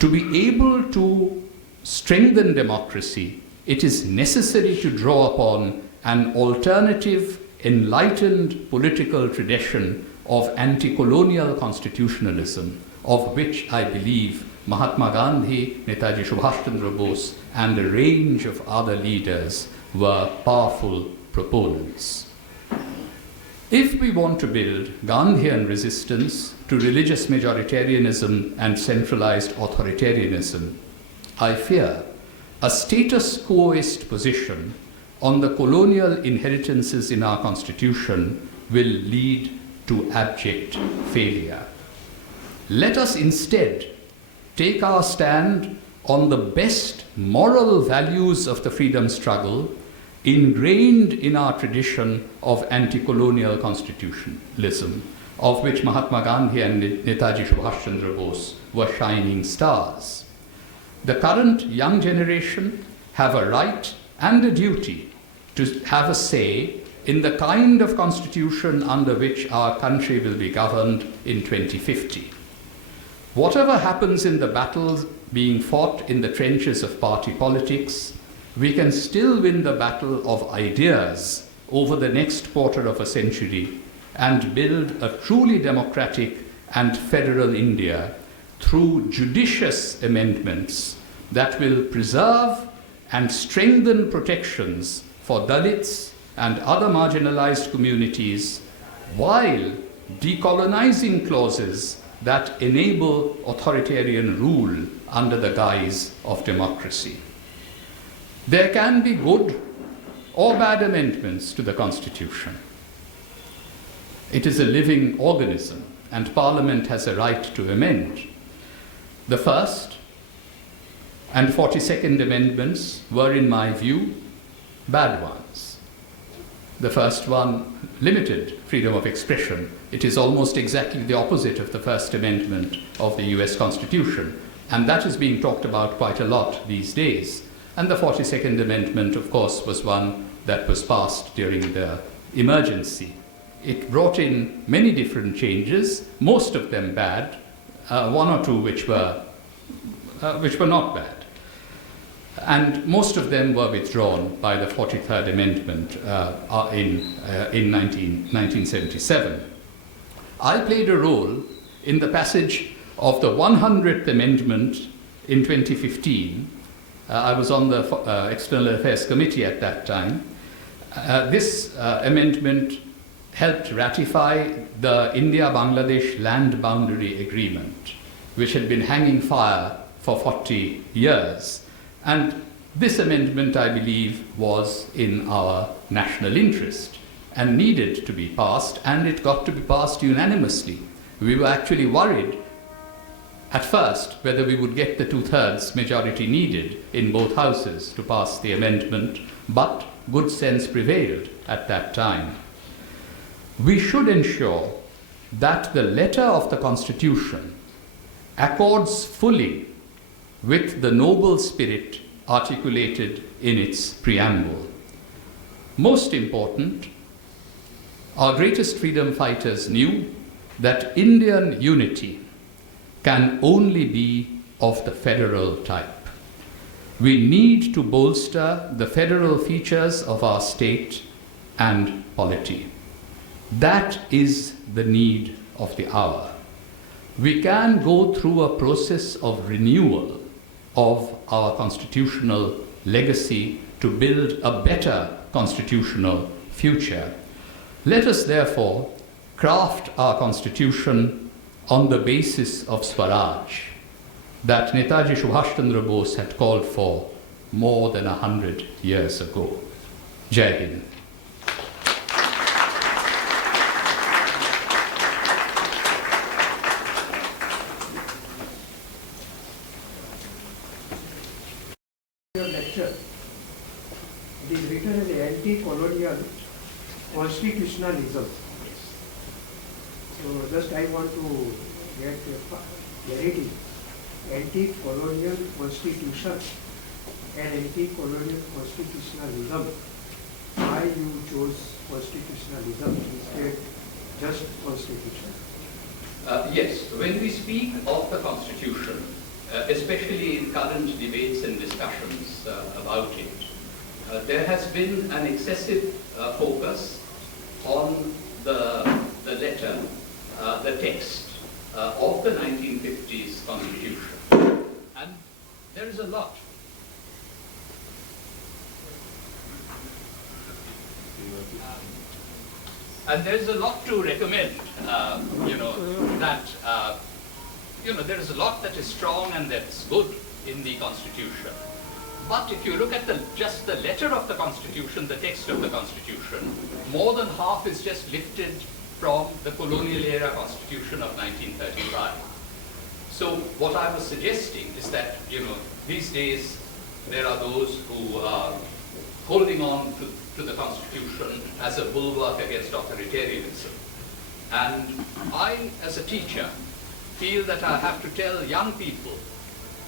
To be able to strengthen democracy, it is necessary to draw upon an alternative, enlightened political tradition of anti-colonial constitutionalism, of which I believe Mahatma Gandhi, Netaji Subhash Chandra Bose, and a range of other leaders were powerful proponents. If we want to build Gandhian resistance to religious majoritarianism and centralized authoritarianism, I fear a status quoist position on the colonial inheritances in our Constitution will lead to abject failure. Let us instead take our stand on the best moral values of the freedom struggle ingrained in our tradition of anti-colonial constitutionalism, of which Mahatma Gandhi and Netaji Subhash Chandra Bose were shining stars. The current young generation have a right and a duty to have a say in the kind of constitution under which our country will be governed in 2050. Whatever happens in the battles being fought in the trenches of party politics, we can still win the battle of ideas over the next quarter of a century and build a truly democratic and federal India through judicious amendments that will preserve and strengthen protections for Dalits and other marginalized communities, while decolonizing clauses that enable authoritarian rule under the guise of democracy. There can be good or bad amendments to the Constitution. It is a living organism, and Parliament has a right to amend. The First and 42nd Amendments were, in my view, bad ones. The first one limited freedom of expression. It is almost exactly the opposite of the First Amendment of the US Constitution, and that is being talked about quite a lot these days. And the 42nd Amendment, of course, was one that was passed during the emergency. It brought in many different changes, most of them bad, one or two which were not bad. And most of them were withdrawn by the 43rd Amendment in 1977. I played a role in the passage of the 100th Amendment in 2015. I was on the External Affairs Committee at that time. This amendment helped ratify the India-Bangladesh Land Boundary Agreement, which had been hanging fire for 40 years. And this amendment, I believe, was in our national interest and needed to be passed, and it got to be passed unanimously. We were actually worried at first whether we would get the 2/3 majority needed in both houses to pass the amendment, but good sense prevailed at that time. We should ensure that the letter of the Constitution accords fully with the noble spirit articulated in its preamble. Most important, our greatest freedom fighters knew that Indian unity can only be of the federal type. We need to bolster the federal features of our state and polity. That is the need of the hour. We can go through a process of renewal of our constitutional legacy to build a better constitutional future. Let us therefore craft our constitution on the basis of Swaraj that Netaji Subhash Chandra Bose had called for more than 100 years ago. Jai Hind. Your lecture, it is written as Anti-Colonial Constitutionalism. So just I want to get clarity. Anti-Colonial Constitution and Anti-Colonial Constitutionalism. Why you chose Constitutionalism instead just Constitution? Yes, when we speak of the Constitution, especially in current debates and discussions about it, there has been an excessive focus on the letter, the text of the 1950s Constitution. And there is a lot. And there is a lot to recommend, there is a lot that is strong and that's good in the Constitution. But if you look at just the letter of the Constitution, the text of the Constitution, more than half is just lifted from the colonial era Constitution of 1935. So what I was suggesting is that, these days there are those who are holding on to the Constitution as a bulwark against authoritarianism. And I, as a teacher, feel that I have to tell young people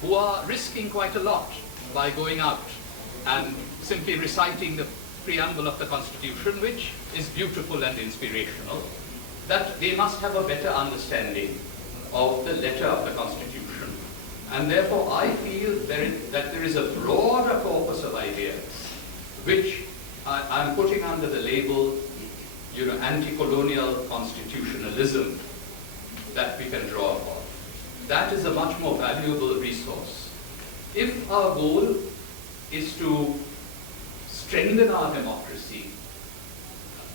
who are risking quite a lot by going out and simply reciting the preamble of the Constitution, which is beautiful and inspirational, that they must have a better understanding of the letter of the Constitution. And therefore I feel that there is a broader corpus of ideas which I'm putting under the label, anti-colonial constitutionalism that we can draw upon. That is a much more valuable resource. If our goal is to strengthen our democracy,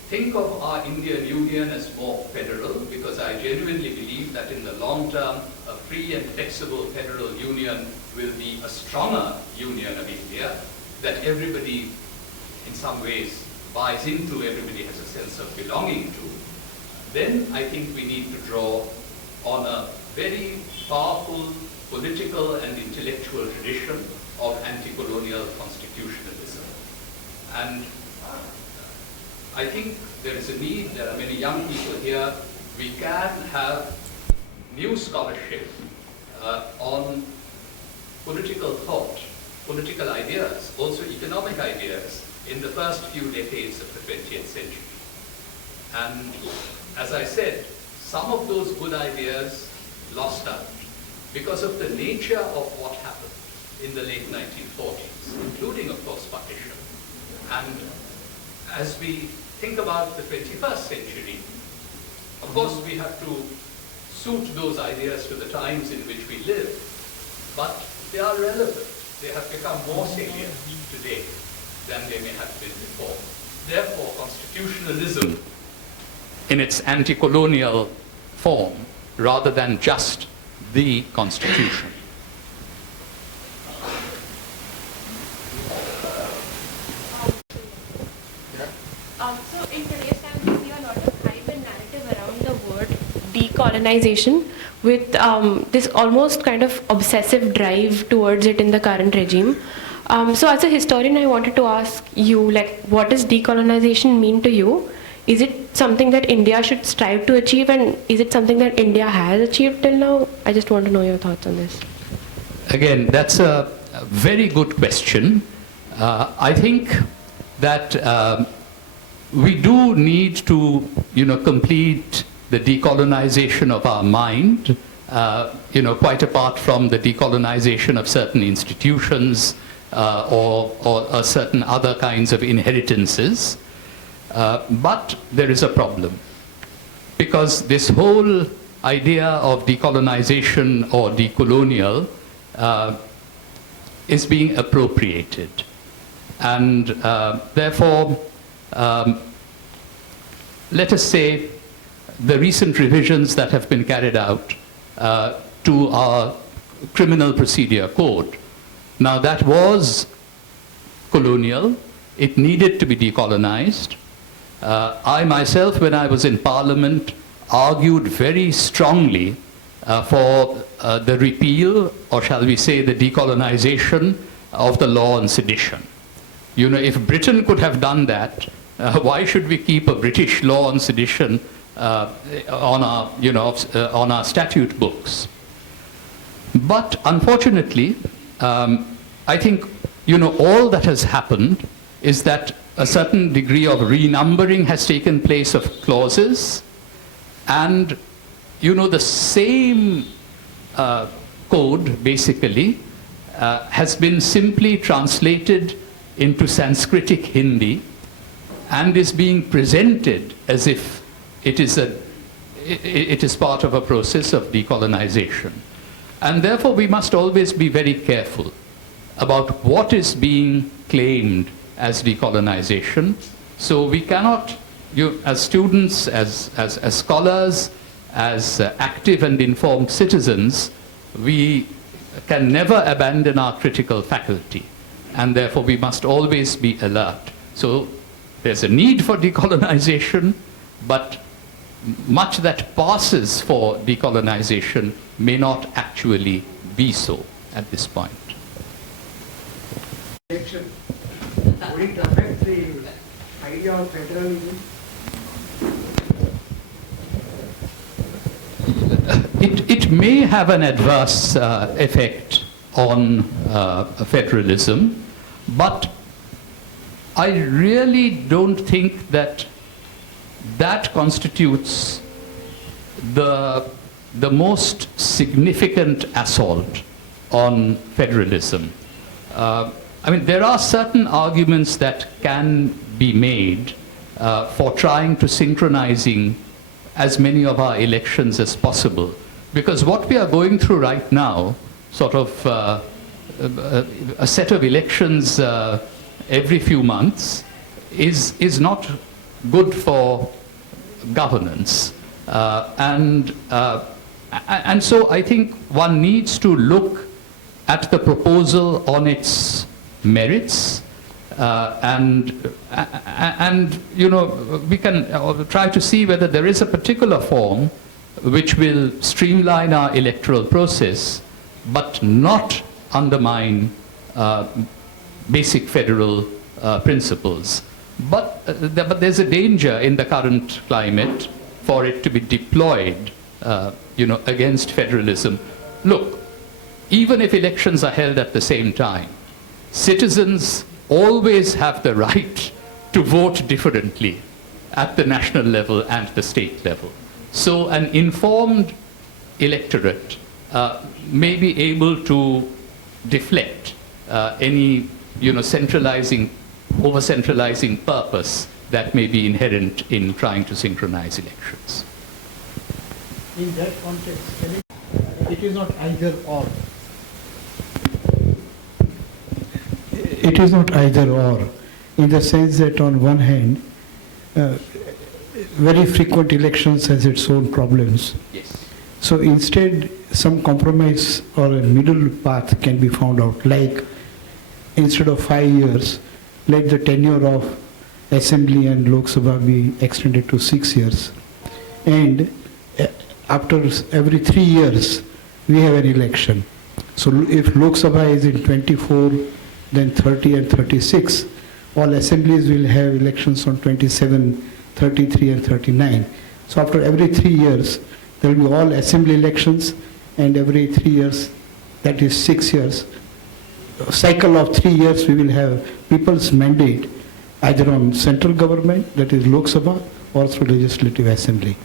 think of our Indian Union as more federal, because I genuinely believe that in the long term, a free and flexible federal union will be a stronger union of India, that everybody in some ways buys into, everybody has a sense of belonging to. Then I think we need to draw on a very powerful political and intellectual tradition of anti-colonial constitutionalism. And I think there is a need, there are many young people here, we can have new scholarship on political thought, political ideas, also economic ideas in the first few decades of the 20th century. And as I said, some of those good ideas lost out because of the nature of what happened in the late 1940s, including, of course, partition. And as we think about the 21st century, of course, we have to suit those ideas to the times in which we live, but they are relevant. They have become more salient today than they may have been before. Therefore, constitutionalism in its anti-colonial form, rather than just the Constitution. So in today's time, we see a lot of hype and narrative around the word decolonization, with this almost kind of obsessive drive towards it in the current regime. So as a historian, I wanted to ask you, like, what does decolonization mean to you? Is it something that India should strive to achieve, and is it something that India has achieved till now? I just want to know your thoughts on this. Again, that's a very good question. I think that we do need to, complete the decolonization of our mind, quite apart from the decolonization of certain institutions or certain other kinds of inheritances. But there is a problem, because this whole idea of decolonization or decolonial is being appropriated. And therefore, let us say the recent revisions that have been carried out to our criminal procedure code. Now, that was colonial. It needed to be decolonized. I myself, when I was in Parliament, argued very strongly for the repeal, or shall we say the decolonization of the law on sedition. If Britain could have done that, why should we keep a British law on sedition on our statute books? But unfortunately, I think all that has happened is that a certain degree of renumbering has taken place of clauses, and the same code basically has been simply translated into Sanskritic Hindi and is being presented as if it is part of a process of decolonization. And therefore we must always be very careful about what is being claimed as decolonization. So we cannot, as students, as scholars, as active and informed citizens, we can never abandon our critical faculty, and therefore we must always be alert. So there's a need for decolonization, but much that passes for decolonization may not actually be so at this point. Would it affect the idea of federalism? It may have an adverse effect on federalism, but I really don't think that constitutes the most significant assault on federalism. There are certain arguments that can be made for trying to synchronizing as many of our elections as possible. Because what we are going through right now, sort of a set of elections every few months, is not good for governance. And so I think one needs to look at the proposal on its merits, and we can try to see whether there is a particular form which will streamline our electoral process but not undermine basic federal principles. But there's a danger in the current climate for it to be deployed against federalism. Look, even if elections are held at the same time, citizens always have the right to vote differently at the national level and the state level. So an informed electorate may be able to deflect any over-centralizing purpose that may be inherent in trying to synchronize elections. In that context, it is not either or. It is not either or, in the sense that on one hand, very frequent elections has its own problems. Yes. So instead, some compromise or a middle path can be found out, like instead of 5 years, let the tenure of Assembly and Lok Sabha be extended to 6 years. And after every 3 years, we have an election. So if Lok Sabha is in 24, then 30 and 36. All assemblies will have elections on 27, 33 and 39. So after every 3 years, there will be all assembly elections, and every 3 years, that is 6 years, a cycle of 3 years, we will have people's mandate either on central government, that is Lok Sabha, or through legislative assembly.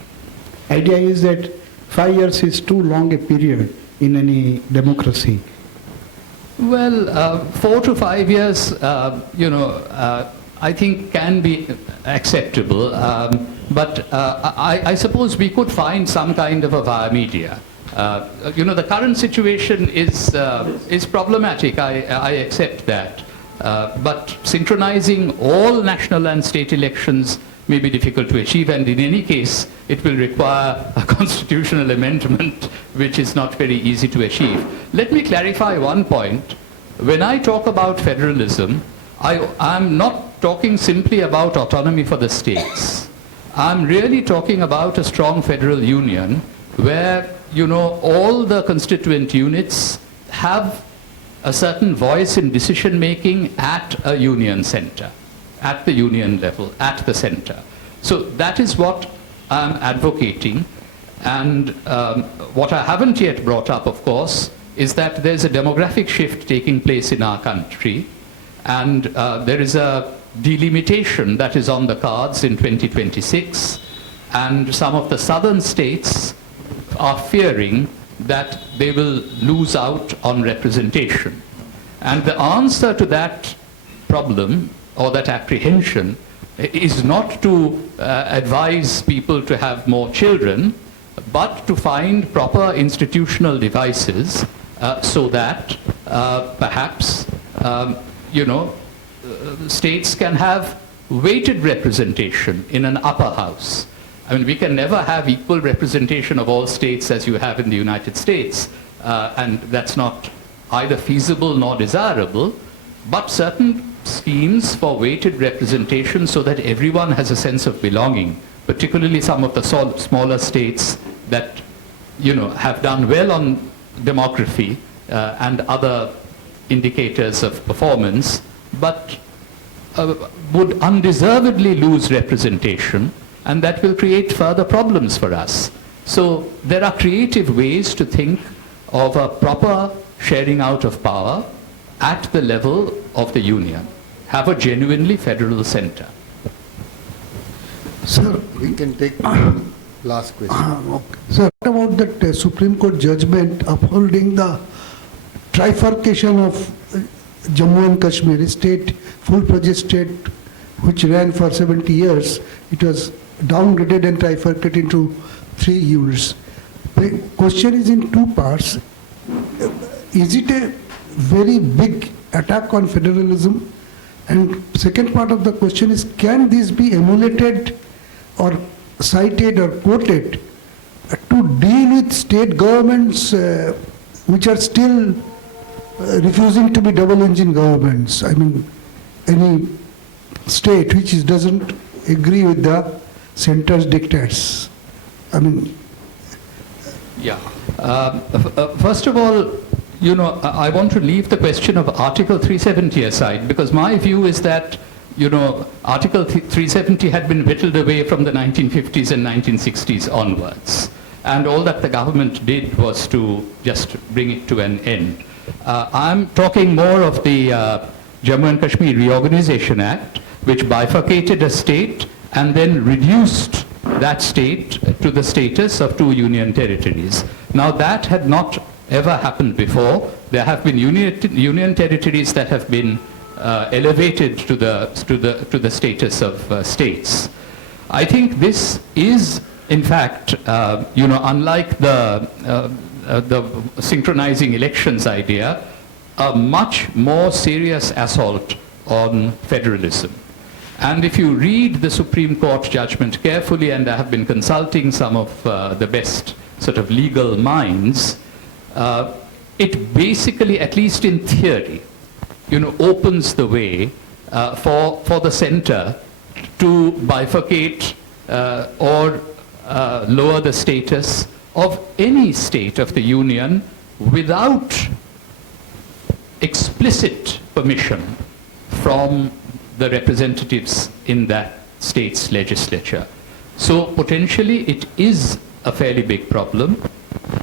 Idea is that 5 years is too long a period in any democracy. Well, 4 to 5 years, I think can be acceptable. But I suppose we could find some kind of a via media. The current situation is problematic. I accept that. But synchronizing all national and state elections may be difficult to achieve, and in any case, it will require a constitutional amendment, which is not very easy to achieve. Let me clarify one point. When I talk about federalism, I'm not talking simply about autonomy for the states. I'm really talking about a strong federal union where, all the constituent units have a certain voice in decision making at a union center, at the union level, at the center. So that is what I'm advocating. And what I haven't yet brought up, of course, is that there's a demographic shift taking place in our country, and there is a delimitation that is on the cards in 2026, and some of the southern states are fearing that they will lose out on representation. And the answer to that problem, or that apprehension, is not to advise people to have more children, but to find proper institutional devices so that perhaps, states can have weighted representation in an upper house. I mean, we can never have equal representation of all states as you have in the United States, and that's not either feasible nor desirable, but certain schemes for weighted representation so that everyone has a sense of belonging, particularly some of the smaller states that, have done well on demography and other indicators of performance, but would undeservedly lose representation, and that will create further problems for us. So there are creative ways to think of a proper sharing out of power at the level of the union. Have a genuinely federal center. Sir, we can take last question. Okay. Sir, what about that Supreme Court judgment upholding the trifurcation of Jammu and Kashmir, a state, full-fledged state, which ran for 70 years? It was downgraded and trifurcated into 3 units. The question is in 2 parts. Is it a very big attack on federalism? And second part of the question is, can this be emulated or cited or quoted to deal with state governments which are still refusing to be double engine governments? I mean, any state which doesn't agree with the center's dictates. I mean, yeah. First of all, I want to leave the question of Article 370 aside, because my view is that, Article 370 had been whittled away from the 1950s and 1960s onwards. And all that the government did was to just bring it to an end. I'm talking more of the Jammu and Kashmir Reorganization Act, which bifurcated a state and then reduced that state to the status of 2 union territories. Now that had not ever happened before. There have been union territories that have been elevated to the status of states. I think this is, in fact, unlike the synchronizing elections idea, a much more serious assault on federalism. And if you read the Supreme Court judgment carefully, and I have been consulting some of the best sort of legal minds, it basically, at least in theory, opens the way for the center to bifurcate or lower the status of any state of the union without explicit permission from the representatives in that state's legislature. So potentially it is a fairly big problem,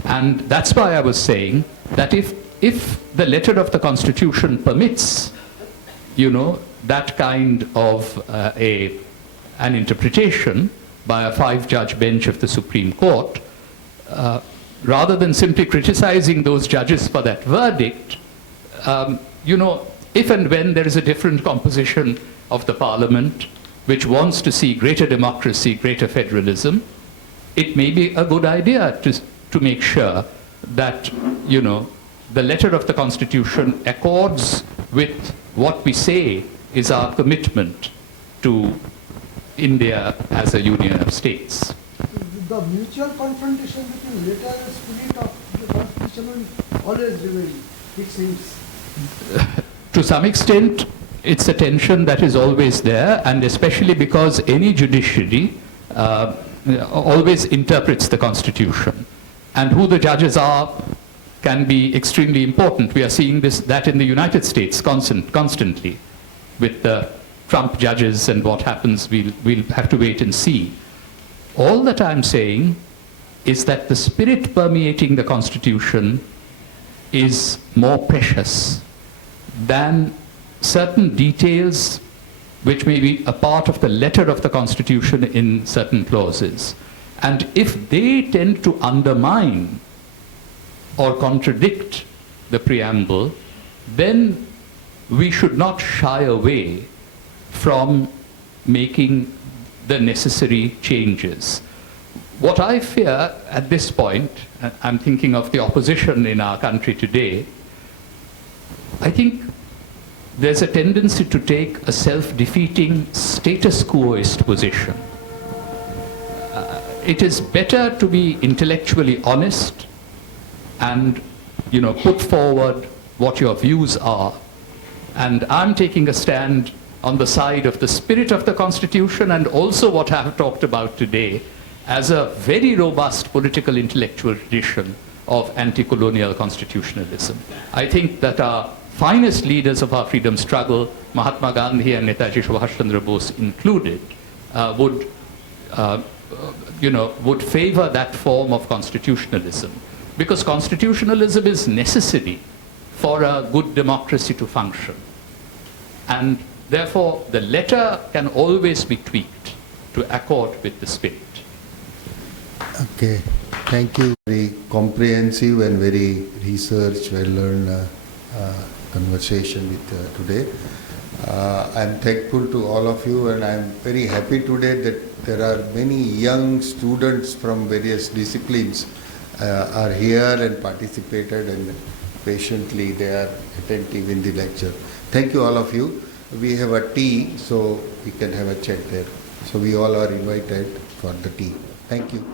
and that's why I was saying that if the letter of the Constitution permits, that kind of an interpretation by a 5-judge bench of the Supreme Court, rather than simply criticizing those judges for that verdict, if and when there is a different composition of the parliament which wants to see greater democracy, greater federalism, it may be a good idea to make sure that, the letter of the Constitution accords with what we say is our commitment to India as a union of states. The mutual confrontation between letter and spirit of the Constitution will always remain, it seems. To some extent, it's a tension that is always there, and especially because any judiciary always interprets the Constitution. And who the judges are can be extremely important. We are seeing that in the United States constantly with the Trump judges, and what happens, we'll have to wait and see. All that I'm saying is that the spirit permeating the Constitution is more precious than certain details which may be a part of the letter of the Constitution in certain clauses. And if they tend to undermine or contradict the preamble, then we should not shy away from making the necessary changes. What I fear at this point, and I'm thinking of the opposition in our country today, I think there's a tendency to take a self-defeating status quoist position. It is better to be intellectually honest and, put forward what your views are. And I'm taking a stand on the side of the spirit of the Constitution, and also what I have talked about today as a very robust political intellectual tradition of anti-colonial constitutionalism. I think that our finest leaders of our freedom struggle, Mahatma Gandhi and Netaji Subhash Chandra Bose included, would favor that form of constitutionalism, because constitutionalism is necessary for a good democracy to function. And therefore, the letter can always be tweaked to accord with the spirit. Okay, thank you. Very comprehensive and very research, well-learned conversation with today. I'm thankful to all of you, and I'm very happy today that there are many young students from various disciplines are here and participated, and patiently they are attentive in the lecture. Thank you all of you. We have a tea, so we can have a chat there. So we all are invited for the tea. Thank you.